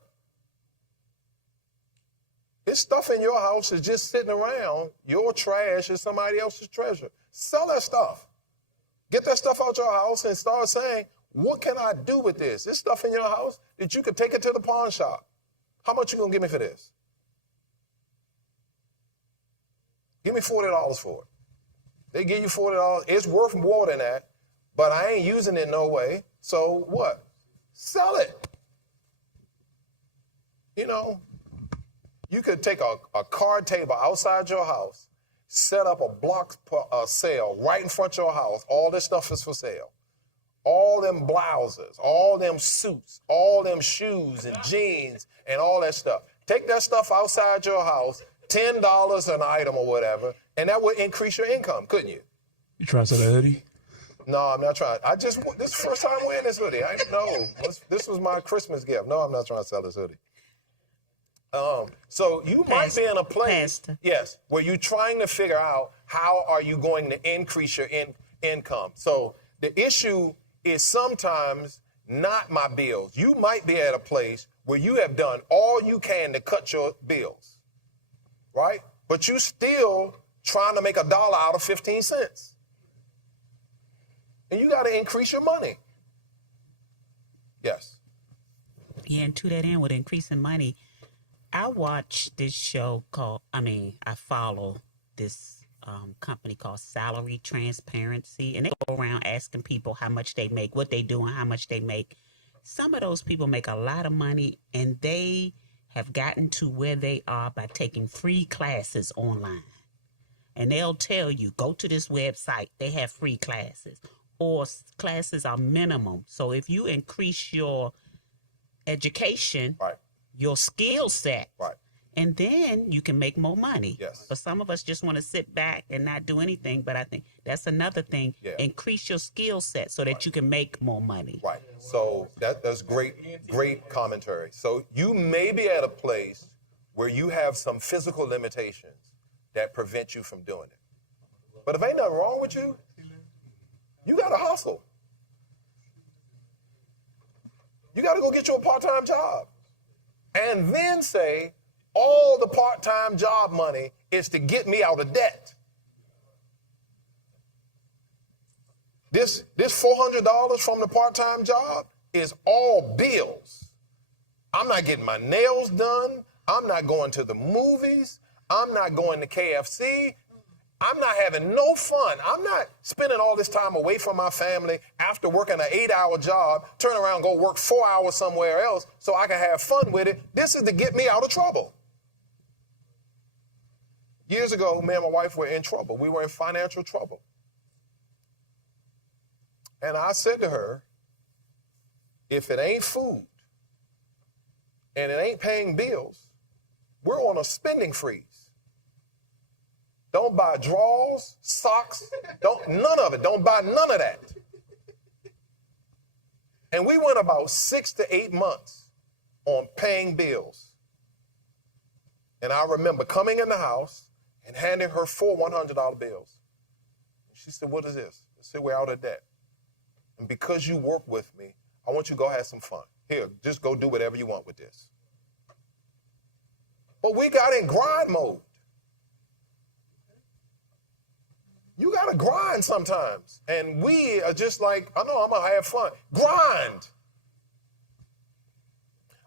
This stuff in your house is just sitting around. Your trash is somebody else's treasure. Sell that stuff. Get that stuff out your house and start saying, what can I do with this? This stuff in your house that you could take it to the pawn shop. How much you gonna give me for this? Give me $40 for it. They give you $40. It's worth more than that, but I ain't using it no way. So what? Sell it. You know, you could take a card table outside your house, set up a block sale right in front of your house. All this stuff is for sale. All them blouses, all them suits, all them shoes and jeans and all that stuff. Take that stuff outside your house, $10 an item or whatever, and that would increase your income, couldn't you? You trying to sell a hoodie? No, I'm not trying. This is the first time wearing this hoodie. I didn't know. This was my Christmas gift. No, I'm not trying to sell this hoodie. So you might be in a place, Pastor. yes, where you're trying to figure out how are you going to increase your income. So the issue is sometimes not my bills. You might be at a place where you have done all you can to cut your bills, right? But you still trying to make $1 out of 15 cents. And you got to increase your money. Yes. Yeah, and to that end, with increasing money, I watch this show I follow this company called Salary Transparency, and they go around asking people how much they make, what they do, and how much they make. Some of those people make a lot of money, and they have gotten to where they are by taking free classes online. And they'll tell you, go to this website, they have free classes, or classes are minimum. So if you increase your education, Right. your skill set, Right. and then you can make more money. Yes. But some of us just want to sit back and not do anything. But I think that's another thing. Yeah. Increase your skill set so that you can make more money. Right. So that's great commentary. So you may be at a place where you have some physical limitations that prevent you from doing it. But if ain't nothing wrong with you, you got to hustle. You got to go get you a part-time job. And then say, all the part-time job money is to get me out of debt. This $400 from the part-time job is all bills. I'm not getting my nails done. I'm not going to the movies. I'm not going to KFC. I'm not having no fun. I'm not spending all this time away from my family after working an 8-hour job, turn around, go work 4 hours somewhere else so I can have fun with it. This is to get me out of trouble. Years ago, me and my wife were in trouble. We were in financial trouble. And I said to her, if it ain't food and it ain't paying bills, we're on a spending freeze. Don't buy drawers, socks, none of it. Don't buy none of that. And we went about 6 to 8 months on paying bills. And I remember coming in the house and handing her 4 $100 bills. She said, what is this? I said, we're out of debt. And because you work with me, I want you to go have some fun. Here, just go do whatever you want with this. But we got in grind mode. You got to grind sometimes. And we are just like, I know I'm going to have fun. Grind.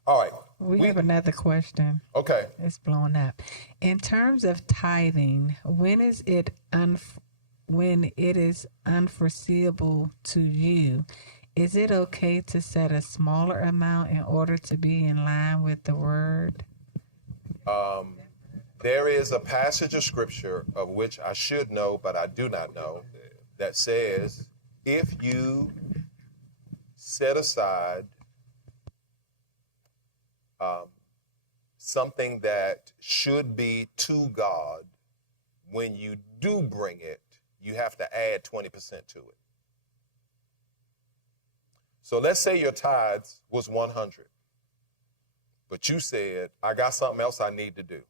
All right. We have another question. Okay. It's blowing up. In terms of tithing, when is it unforeseeable to you, is it okay to set a smaller amount in order to be in line with the word? There is a passage of scripture of which I should know, but I do not know, that says if you set aside something that should be to God, when you do bring it, you have to add 20% to it. So let's say your tithes was 100, but you said, I got something else I need to do.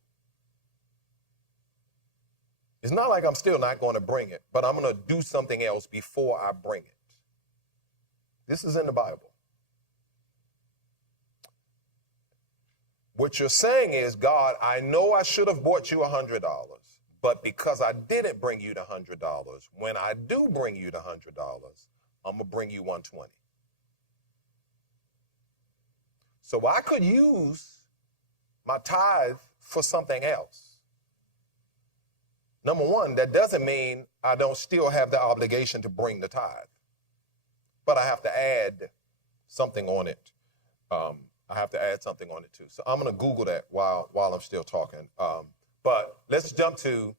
It's not like I'm still not going to bring it, but I'm going to do something else before I bring it. This is in the Bible. What you're saying is, God, I know I should have bought you $100, but because I didn't bring you the $100, when I do bring you the $100, I'm going to bring you 120. So I could use my tithe for something else. Number one, that doesn't mean I don't still have the obligation to bring the tithe, but I have to add something on it. I have to add something on it too. So I'm going to Google that while I'm still talking. But let's jump to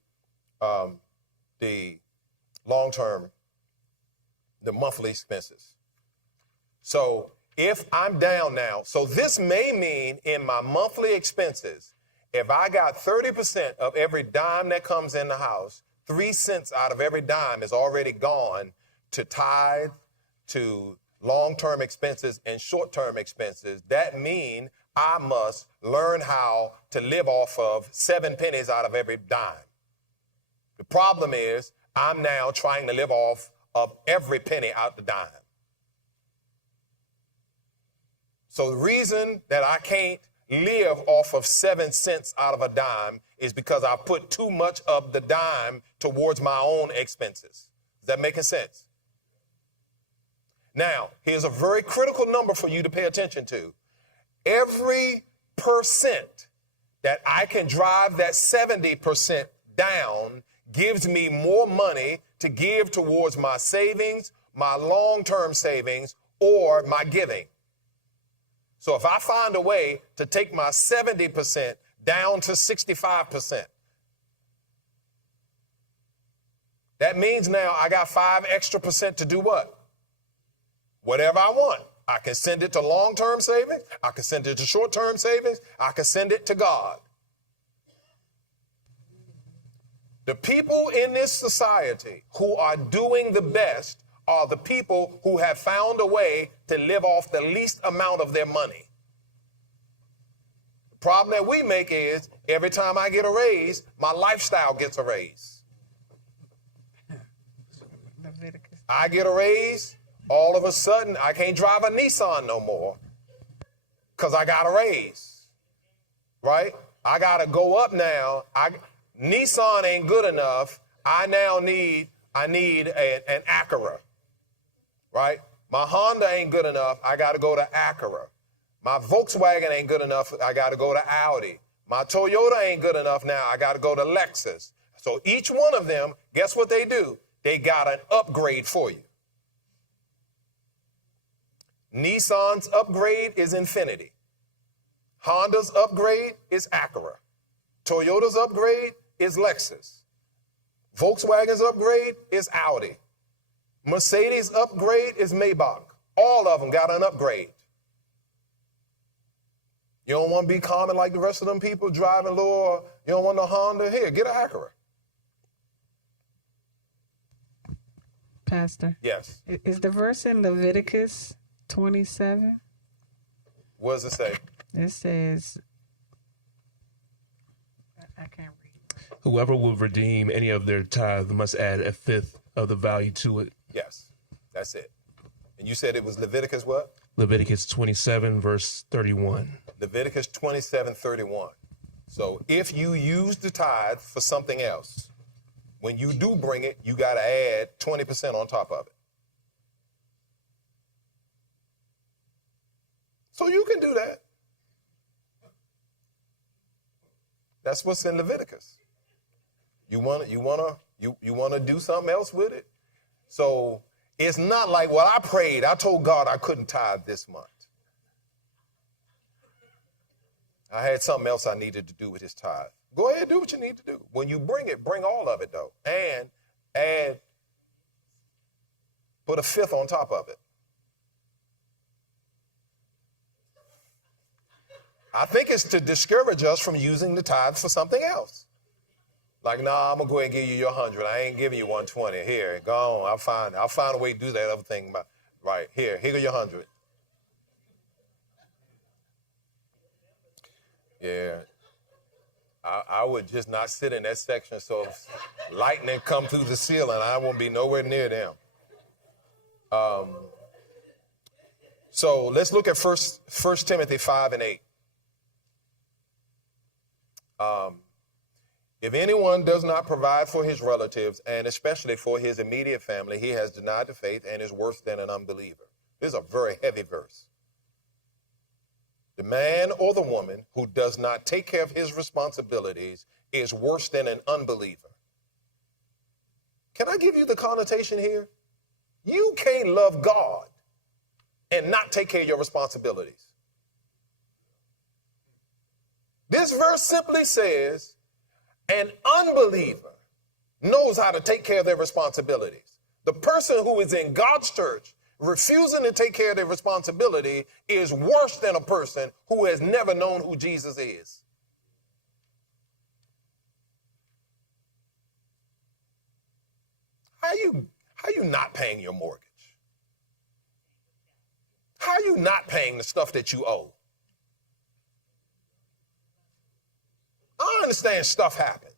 the long-term, the monthly expenses. So if I'm down now, so this may mean in my monthly expenses, if I got 30% of every dime that comes in the house, 3 cents out of every dime is already gone to tithe, to long-term expenses and short-term expenses, that means I must learn how to live off of 7 pennies out of every dime. The problem is I'm now trying to live off of every penny out the dime. So the reason that I can't live off of 7 cents out of a dime is because I put too much of the dime towards my own expenses. Is that making sense? Now, here's a very critical number for you to pay attention to. Every percent that I can drive that 70% down gives me more money to give towards my savings, my long-term savings, or my giving. So if I find a way to take my 70% down to 65%, that means now I got 5 extra percent to do what? Whatever I want. I can send it to long-term savings. I can send it to short-term savings. I can send it to God. The people in this society who are doing the best are the people who have found a way to live off the least amount of their money. The problem that we make is every time I get a raise, my lifestyle gets a raise. I get a raise, all of a sudden I can't drive a Nissan no more because I got a raise, right? I got to go up now. Nissan ain't good enough. I need an Acura, right? My Honda ain't good enough. I got to go to Acura. My Volkswagen ain't good enough. I got to go to Audi. My Toyota ain't good enough now. I got to go to Lexus. So each one of them, guess what they do? They got an upgrade for you. Nissan's upgrade is Infiniti. Honda's upgrade is Acura. Toyota's upgrade is Lexus. Volkswagen's upgrade is Audi. Mercedes' upgrade is Maybach. All of them got an upgrade. You don't want to be common like the rest of them people driving lower. You don't want no Honda. Here, get an Acura. Pastor. Yes. Is the verse in Leviticus 27? What does it say? It says, I can't read. Whoever will redeem any of their tithe must add 1/5 of the value to it. Yes, that's it. And you said it was Leviticus what? Leviticus 27, verse 31. Leviticus 27:31. So if you use the tithe for something else, when you do bring it, you got to add 20% on top of it. So you can do that. That's what's in Leviticus. You want to do something else with it? So it's not like, well, I prayed. I told God I couldn't tithe this month. I had something else I needed to do with his tithe. Go ahead and do what you need to do. When you bring it, bring all of it, though. And add, put 1/5 on top of it. I think it's to discourage us from using the tithe for something else. Like, nah, I'm going to go ahead and give you your 100. I ain't giving you 120. Here, go on. I'll find a way to do that other thing. Right, here go your 100. Yeah. I would just not sit in that section, so if lightning come through the ceiling, I won't be nowhere near them. So let's look at 1 Timothy 5:8. If anyone does not provide for his relatives, and especially for his immediate family, he has denied the faith and is worse than an unbeliever. This is a very heavy verse. The man or the woman who does not take care of his responsibilities is worse than an unbeliever. Can I give you the connotation here? You can't love God and not take care of your responsibilities. This verse simply says, an unbeliever knows how to take care of their responsibilities. The person who is in God's church refusing to take care of their responsibility is worse than a person who has never known who Jesus is. How How you not paying your mortgage? How you not paying the stuff that you owe? I understand stuff happens.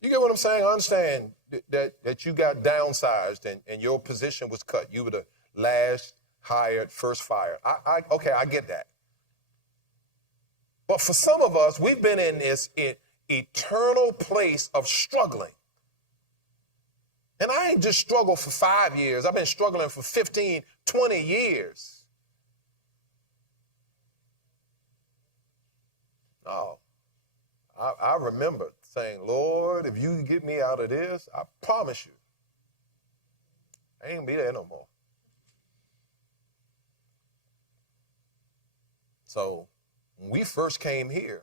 You get what I'm saying? I understand that you got downsized and your position was cut. You were the last hired, first fired. Okay, I get that. But for some of us, we've been in this eternal place of struggling. And I ain't just struggled for 5 years. I've been struggling for 15, 20 years. Oh, I remember saying, Lord, if you get me out of this, I promise you, I ain't gonna be there no more. So when we first came here,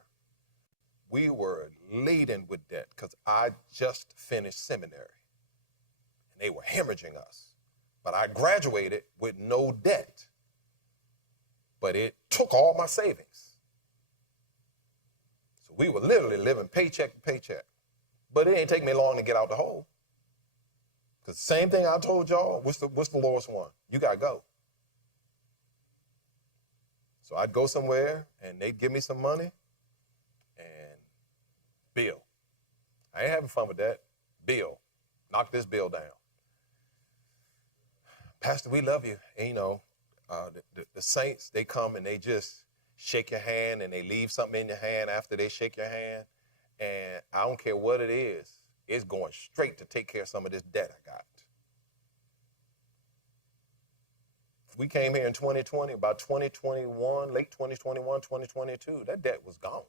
we were laden with debt because I just finished seminary. And they were hemorrhaging us. But I graduated with no debt. But it took all my savings. So we were literally living paycheck to paycheck. But it ain't take me long to get out the hole. Because the same thing I told y'all, what's the lowest one? You got to go. So I'd go somewhere, and they'd give me some money, and bill. I ain't having fun with that. Bill. Knock this bill down. Pastor, we love you. And, you know, the saints, they come and they just shake your hand, and they leave something in your hand after they shake your hand. And I don't care what it is. It's going straight to take care of some of this debt I got. We came here in 2020, about 2021, late 2021, 2022, that debt was gone.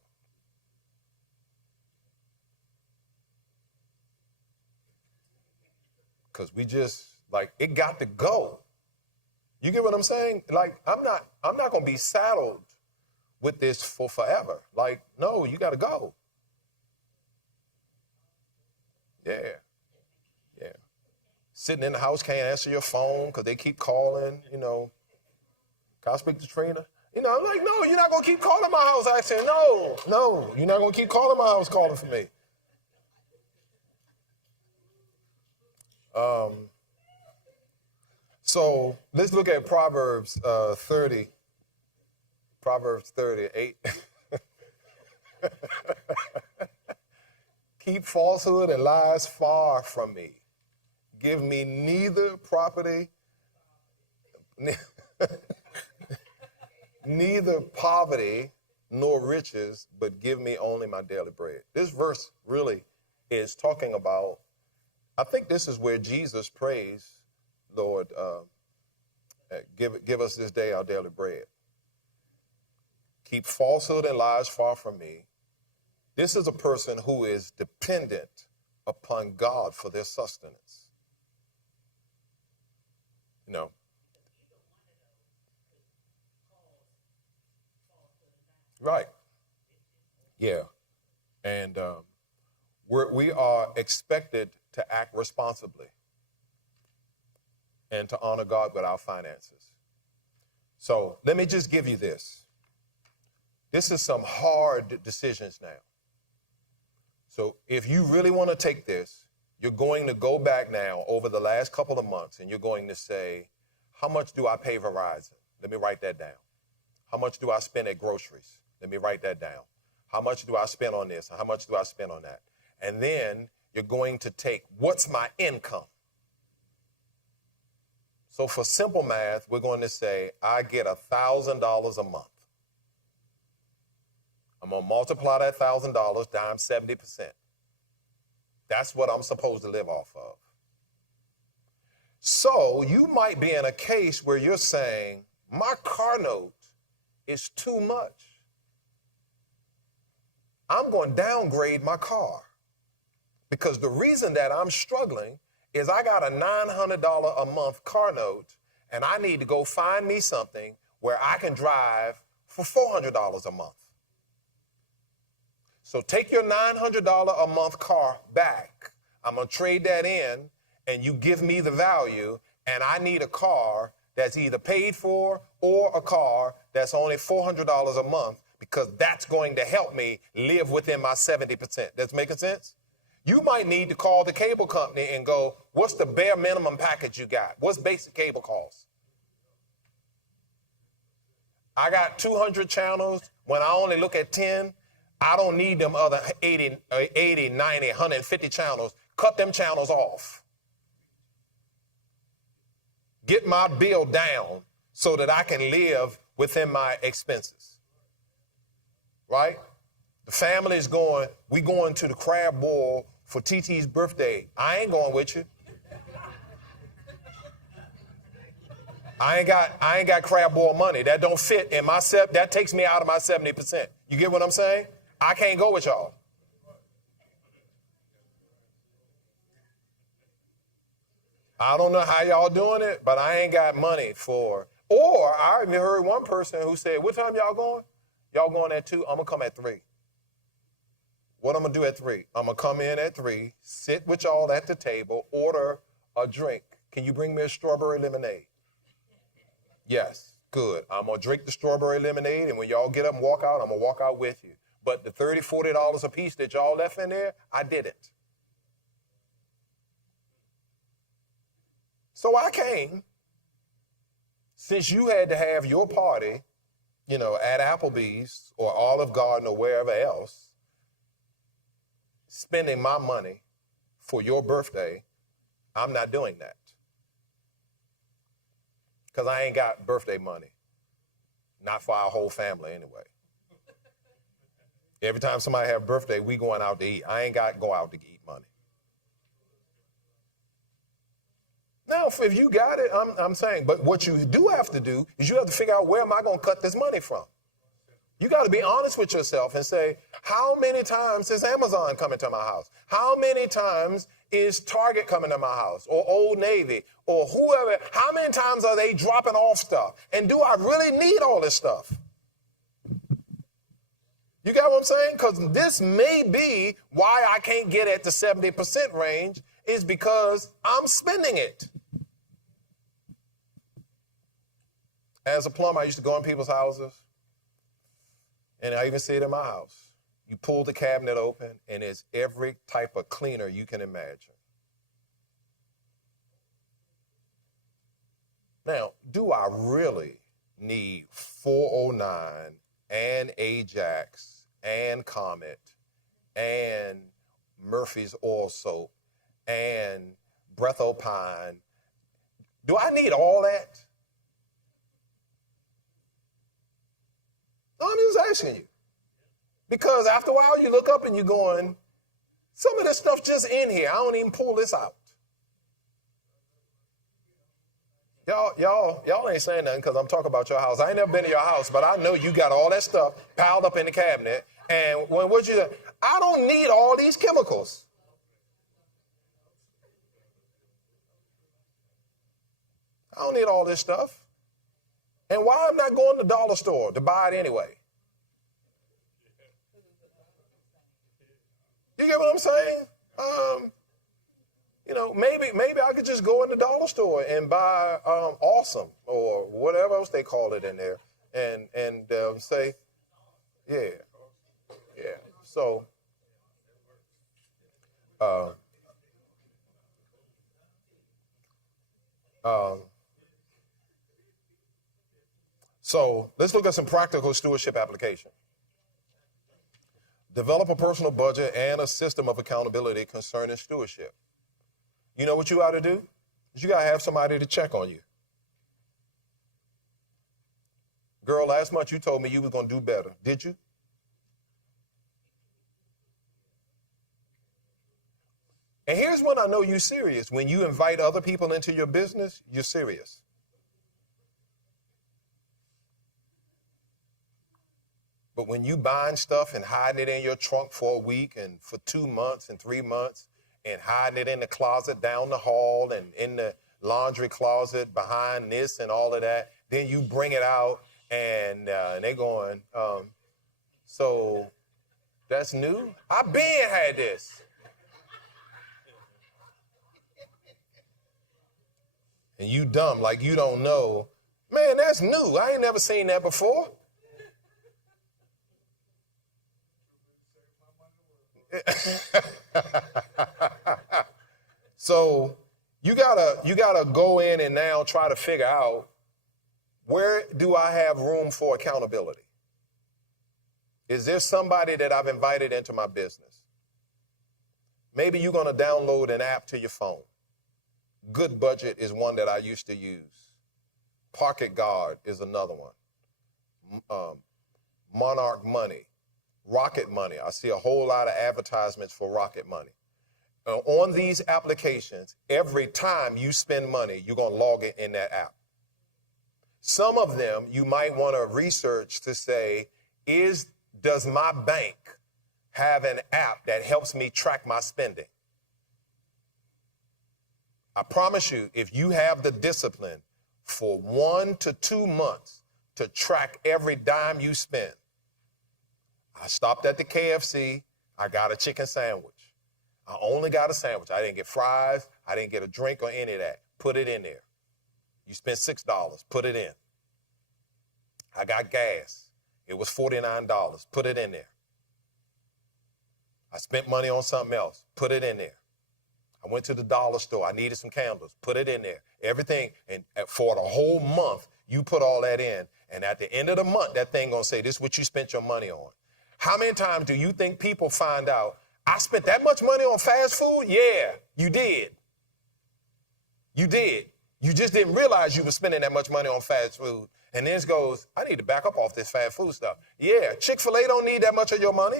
Because we just, like, it got to go. You get what I'm saying? Like, I'm not going to be saddled with this for forever. Like, no, you got to go. Yeah. Yeah. Sitting in the house, can't answer your phone because they keep calling, you know. Can I speak to Trina? You know, I'm like, no, you're not going to keep calling my house. I said, no, you're not going to keep calling my house, calling for me. So let's look at Proverbs 30. Proverbs 38. Keep falsehood and lies far from me. Give me neither property, neither poverty nor riches, but give me only my daily bread. This verse really is talking about, I think this is where Jesus prays, Lord, give us this day our daily bread. Keep falsehood and lies far from me. This is a person who is dependent upon God for their sustenance. You know. Right. Yeah. And we are expected to act responsibly and to honor God with our finances. So let me just give you this. This is some hard decisions now. So if you really want to take this, you're going to go back now over the last couple of months and you're going to say, how much do I pay Verizon? Let me write that down. How much do I spend at groceries? Let me write that down. How much do I spend on this? How much do I spend on that? And then you're going to take, what's my income? So for simple math, we're going to say, I get $1,000 a month. I'm going to multiply that $1,000 times 70%. That's what I'm supposed to live off of. So you might be in a case where you're saying, my car note is too much. I'm going to downgrade my car. Because the reason that I'm struggling is I got a $900 a month car note, and I need to go find me something where I can drive for $400 a month. So take your $900 a month car back. I'm going to trade that in, and you give me the value, and I need a car that's either paid for or a car that's only $400 a month, because that's going to help me live within my 70%. That's making sense? You might need to call the cable company and go, what's the bare minimum package you got? What's basic cable cost? I got 200 channels. When I only look at 10, I don't need them other 80, 90, 150 channels. Cut them channels off. Get my bill down so that I can live within my expenses. Right? The family's going, we going to the crab boil for TT's birthday. I ain't going with you. I ain't got crab boil money. That don't fit in my that takes me out of my 70%. You get what I'm saying? I can't go with y'all. I don't know how y'all doing it, but I ain't got money for. Or I even heard one person who said, what time y'all going? Y'all going at 2? I'm going to come at 3. What I'm going to do at 3? I'm going to come in at 3, sit with y'all at the table, order a drink. Can you bring me a strawberry lemonade? Yes, good. I'm going to drink the strawberry lemonade, and when y'all get up and walk out, I'm going to walk out with you. But the $30, $40 a piece that y'all left in there, I didn't. So I came, since you had to have your party, you know, at Applebee's or Olive Garden or wherever else, spending my money for your birthday, I'm not doing that. Because I ain't got birthday money. Not for our whole family anyway. Every time somebody have a birthday, we going out to eat. I ain't got to go out to eat money. Now, if you got it, I'm saying, but what you do have to do is you have to figure out, where am I going to cut this money from? You got to be honest with yourself and say, how many times is Amazon coming to my house? How many times is Target coming to my house, or Old Navy, or whoever? How many times are they dropping off stuff? And do I really need all this stuff? You got what I'm saying? Because this may be why I can't get at the 70% range, is because I'm spending it. As a plumber, I used to go in people's houses, and I even see it in my house. You pull the cabinet open, and it's every type of cleaner you can imagine. Now, do I really need 409 and Ajax and Comet and Murphy's Oil Soap and Breathopine? Do I need all that? No, I'm just asking you. Because after a while, you look up and you're going, some of this stuff just in here. I don't even pull this out. Y'all ain't saying nothing because I'm talking about your house. I ain't never been to your house, but I know you got all that stuff piled up in the cabinet. And I don't need all these chemicals. I don't need all this stuff. And why I'm not going to the dollar store to buy it anyway? You get what I'm saying? Maybe I could just go in the dollar store and buy Awesome or whatever else they call it in there, and say, yeah. So, so let's look at some practical stewardship application. Develop a personal budget and a system of accountability concerning stewardship. You know what you ought to do? You got to have somebody to check on you. Girl, last month you told me you was going to do better. Did you? And here's when I know you're serious. When you invite other people into your business, you're serious. But when you buying stuff and hiding it in your trunk for a week and for 2 months and 3 months and hiding it in the closet down the hall and in the laundry closet behind this and all of that, then you bring it out and they going, so that's new? I been had this. And you dumb, like you don't know. Man, that's new. I ain't never seen that before. So you gotta go in and now try to figure out, where do I have room for accountability? Is there somebody that I've invited into my business? Maybe you're going to download an app to your phone. Good Budget is one that I used to use. Pocket Guard is another one. Monarch Money, Rocket Money. I see a whole lot of advertisements for Rocket Money. On these applications, every time you spend money, you're going to log it in that app. Some of them you might want to research to say, does my bank have an app that helps me track my spending? I promise you, if you have the discipline for 1 to 2 months to track every dime you spend. I stopped at the KFC. I got a chicken sandwich. I only got a sandwich. I didn't get fries. I didn't get a drink or any of that. Put it in there. You spent $6. Put it in. I got gas. It was $49. Put it in there. I spent money on something else. Put it in there. I went to the dollar store. I needed some candles. Put it in there. Everything. And for the whole month, you put all that in. And at the end of the month, that thing going to say, this is what you spent your money on. How many times do you think people find out, I spent that much money on fast food? Yeah, you did. You did. You just didn't realize you were spending that much money on fast food. And then it goes, I need to back up off this fast food stuff. Yeah, Chick-fil-A don't need that much of your money.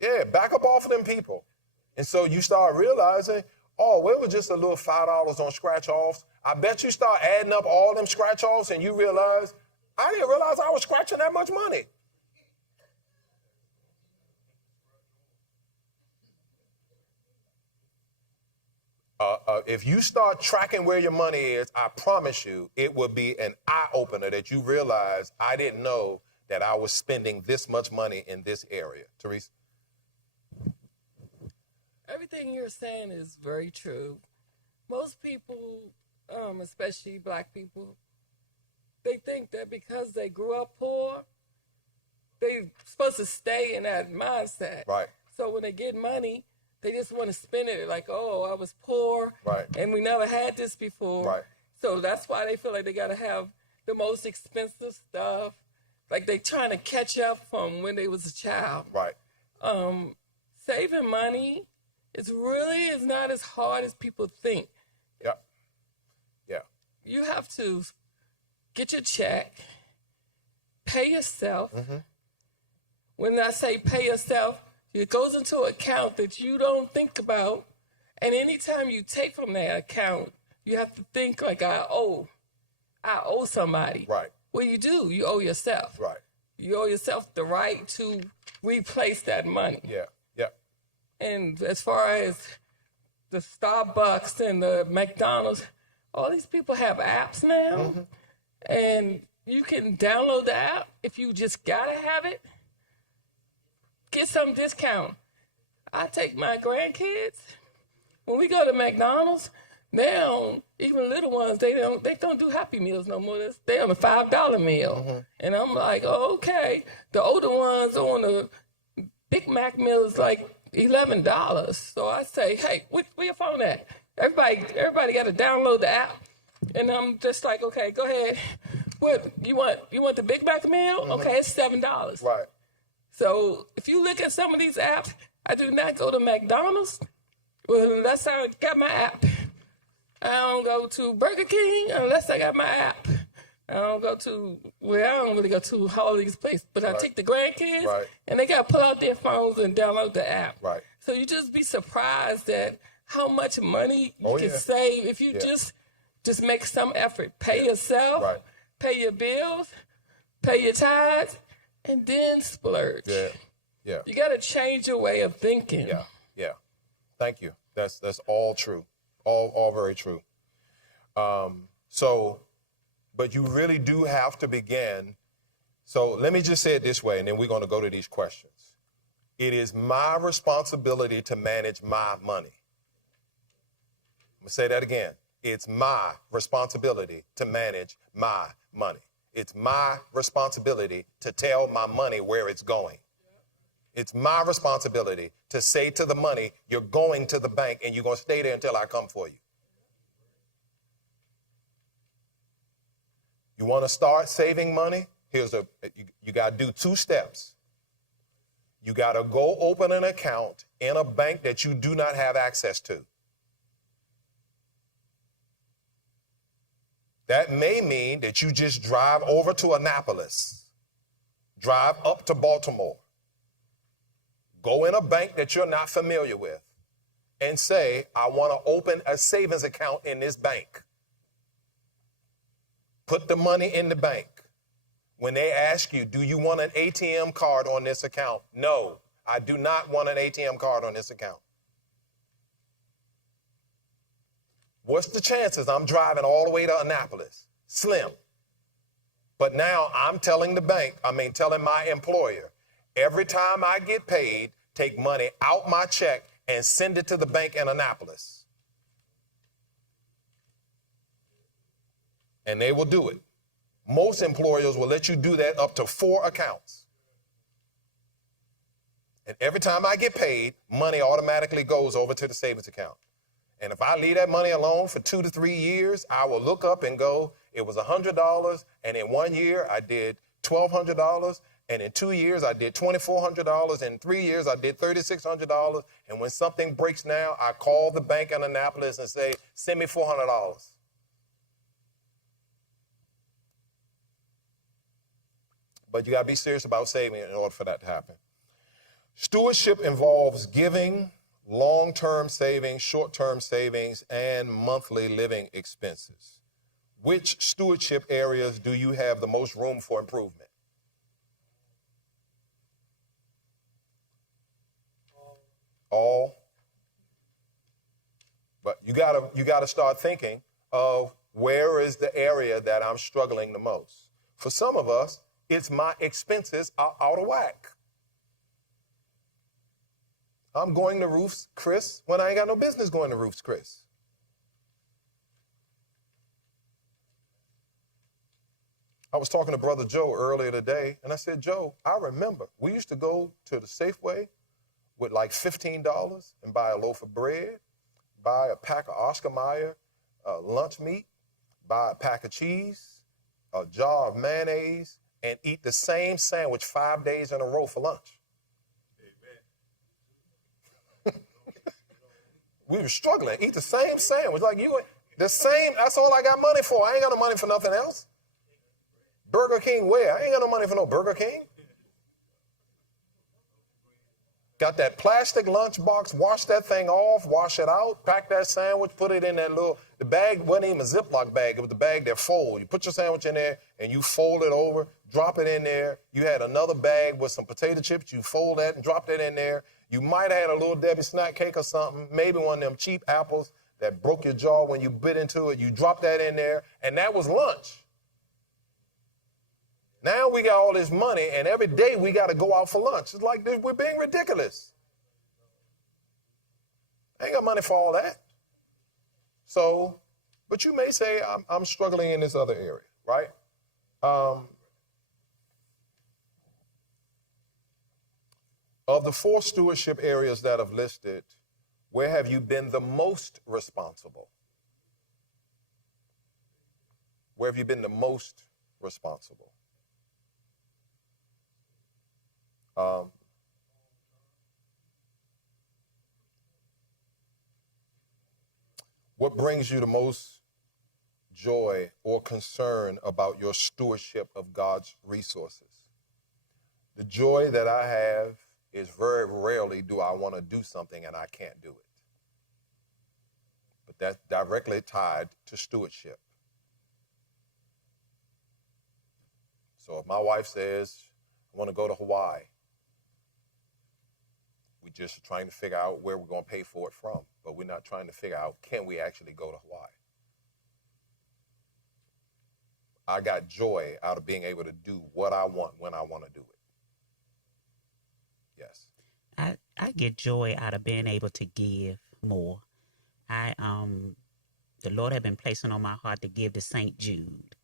Yeah, back up off of them people. And so you start realizing, oh, well, it was just a little $5 on scratch-offs. I bet you start adding up all them scratch-offs and you realize, I didn't realize I was scratching that much money. If you start tracking where your money is, I promise you, it will be an eye-opener that you realize, I didn't know that I was spending this much money in this area. Teresa? Everything you're saying is very true. Most people, especially black people, they think that because they grew up poor, they're supposed to stay in that mindset. Right. So when they get money, they just want to spend it like, oh, I was poor, right, and we never had this before. Right. So that's why they feel like they got to have the most expensive stuff. Like they trying to catch up from when they was a child. Right. Saving money is not as hard as people think. Yeah. Yeah. You have to get your check, pay yourself. Mm-hmm. When I say pay yourself, it goes into an account that you don't think about. And anytime you take from that account, you have to think like, I owe somebody. Right. Well, you do. You owe yourself. Right. You owe yourself the right to replace that money. Yeah. Yeah. And as far as the Starbucks and the McDonald's, all these people have apps now. Mm-hmm. And you can download the app if you just gotta have it. Get some discount. I take my grandkids. When we go to McDonald's, now even little ones, they don't do Happy Meals no more. They on a $5 meal. Mm-hmm. And I'm like, oh, okay. The older ones on the Big Mac meal is like $11. So I say, hey, where your phone at? Everybody got to download the app. And I'm just like, okay, go ahead. What you want the Big Mac meal? Mm-hmm. Okay, it's $7. Right. So if you look at some of these apps, I do not go to McDonald's. Well, unless I got my app. I don't go to Burger King unless I got my app. I don't really go to all these places. But I take the grandkids, right, and they got to pull out their phones and download the app. Right. So you just be surprised at how much money you can save if you just make some effort. Pay yourself, right, pay your bills, pay your tithes, and then splurge. Yeah, yeah. You got to change your way of thinking. Yeah, yeah. Thank you. That's all true. All very true. But you really do have to begin. So let me just say it this way, and then we're going to go to these questions. It is my responsibility to manage my money. I'm going to say that again. It's my responsibility to manage my money. It's my responsibility to tell my money where it's going. It's my responsibility to say to the money, you're going to the bank and you're going to stay there until I come for you. You want to start saving money? You got to do 2 steps. You got to go open an account in a bank that you do not have access to. That may mean that you just drive over to Annapolis, drive up to Baltimore, go in a bank that you're not familiar with and say, I want to open a savings account in this bank. Put the money in the bank. When they ask you, do you want an ATM card on this account? No, I do not want an ATM card on this account. What's the chances I'm driving all the way to Annapolis? Slim. But now I'm telling telling my employer, every time I get paid, take money out my check and send it to the bank in Annapolis. And they will do it. Most employers will let you do that up to 4 accounts. And every time I get paid, money automatically goes over to the savings account. And if I leave that money alone for 2 to 3 years, I will look up and go, it was $100, and in 1 year I did $1,200, and in 2 years I did $2,400, in 3 years I did $3,600, and when something breaks now, I call the bank in Annapolis and say, send me $400. But you got to be serious about saving in order for that to happen. Stewardship involves giving, long-term savings, short-term savings, and monthly living expenses. Which stewardship areas do you have the most room for improvement? All. But you gotta start thinking of where is the area that I'm struggling the most. For some of us, it's my expenses are out of whack. I'm going to roofs, Chris, when I ain't got no business going to roofs, Chris. I was talking to Brother Joe earlier today, and I said, Joe, I remember we used to go to the Safeway with like $15 and buy a loaf of bread, buy a pack of Oscar Mayer lunch meat, buy a pack of cheese, a jar of mayonnaise, and eat the same sandwich 5 days in a row for lunch. We were struggling. Eat the same sandwich. The same, that's all I got money for. I ain't got no money for nothing else. Burger King where? I ain't got no money for no Burger King. Got that plastic lunchbox, wash that thing off, wash it out, pack that sandwich, put it in that the bag wasn't even a Ziploc bag. It was the bag that folds. You put your sandwich in there and you fold it over, drop it in there. You had another bag with some potato chips. You fold that and drop that in there. You might have had a Little Debbie snack cake or something, maybe one of them cheap apples that broke your jaw when you bit into it. You drop that in there, and that was lunch. Now we got all this money, and every day we got to go out for lunch. It's like we're being ridiculous. I ain't got money for all that. So, but you may say, I'm struggling in this other area, right? Of the 4 stewardship areas that I've listed, where have you been the most responsible? Where have you been the most responsible? What brings you the most joy or concern about your stewardship of God's resources? The joy that I have is very rarely do I want to do something and I can't do it. But that's directly tied to stewardship. So if my wife says, I want to go to Hawaii, we're just trying to figure out where we're going to pay for it from, but we're not trying to figure out, can we actually go to Hawaii? I got joy out of being able to do what I want when I want to do it. Yes. I get joy out of being able to give more. The Lord had been placing on my heart to give to St. Jude.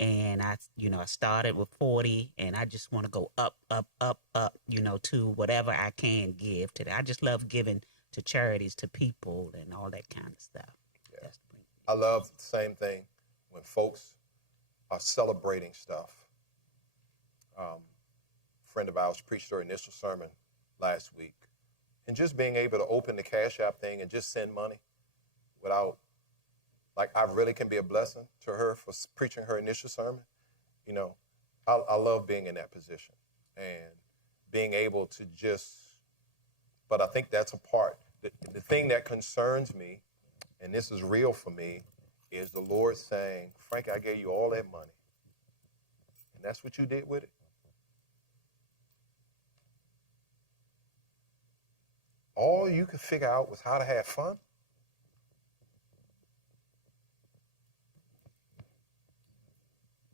And I started with 40, and I just want to go up, up, up, up, to whatever I can give to that. I just love giving to charities, to people, and all that kind of stuff. Yeah. I love the same thing when folks are celebrating stuff. A friend of ours preached her initial sermon last week, and just being able to open the Cash App thing and just send money without, like, I really can be a blessing to her for preaching her initial sermon. I love being in that position and being able to but I think that's a part. The thing that concerns me, and this is real for me, is the Lord saying, Frankie, I gave you all that money, and that's what you did with it. All you could figure out was how to have fun.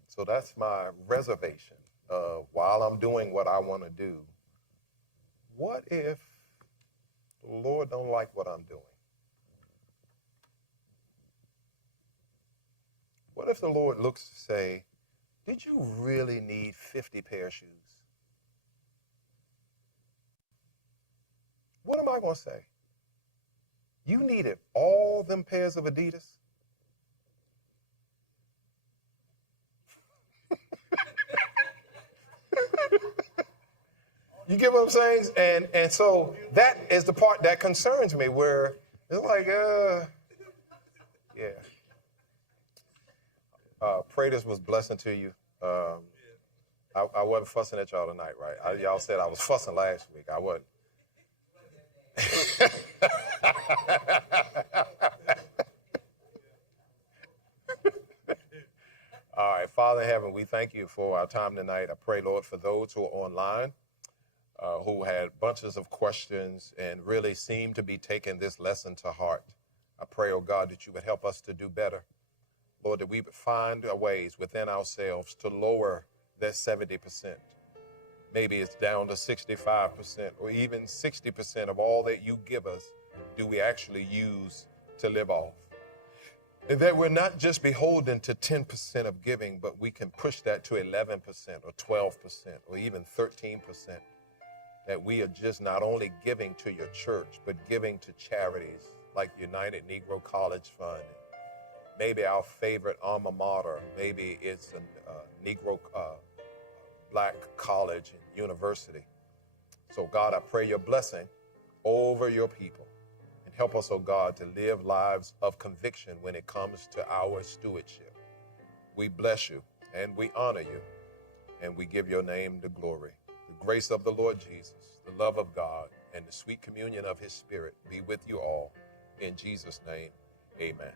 So that's my reservation while I'm doing what I want to do. What if the Lord don't like what I'm doing? What if the Lord looks to say, did you really need 50 pair of shoes? What am I going to say? You needed all them pairs of Adidas? You get what I'm saying? And so that is the part that concerns me, where it's like, yeah. Pray this was blessing to you. I wasn't fussing at y'all tonight, right? Y'all said I was fussing last week. I wasn't. All right, Father in heaven, we thank you for our time tonight. I pray, Lord, for those who are online, who had bunches of questions and really seem to be taking this lesson to heart. I pray, oh God, that you would help us to do better. Lord, that we would find ways within ourselves to lower that 70%. Maybe it's down to 65% or even 60% of all that you give us do we actually use to live off. And that we're not just beholden to 10% of giving, but we can push that to 11% or 12% or even 13%. That we are just not only giving to your church, but giving to charities like United Negro College Fund, maybe our favorite alma mater, maybe it's a Negro Black college and university. So God, I pray your blessing over your people and help us, oh God, to live lives of conviction when it comes to our stewardship. We bless you and we honor you and we give your name the glory. The grace of the Lord Jesus, the love of God, and the sweet communion of his Spirit be with you all. In Jesus' name, amen.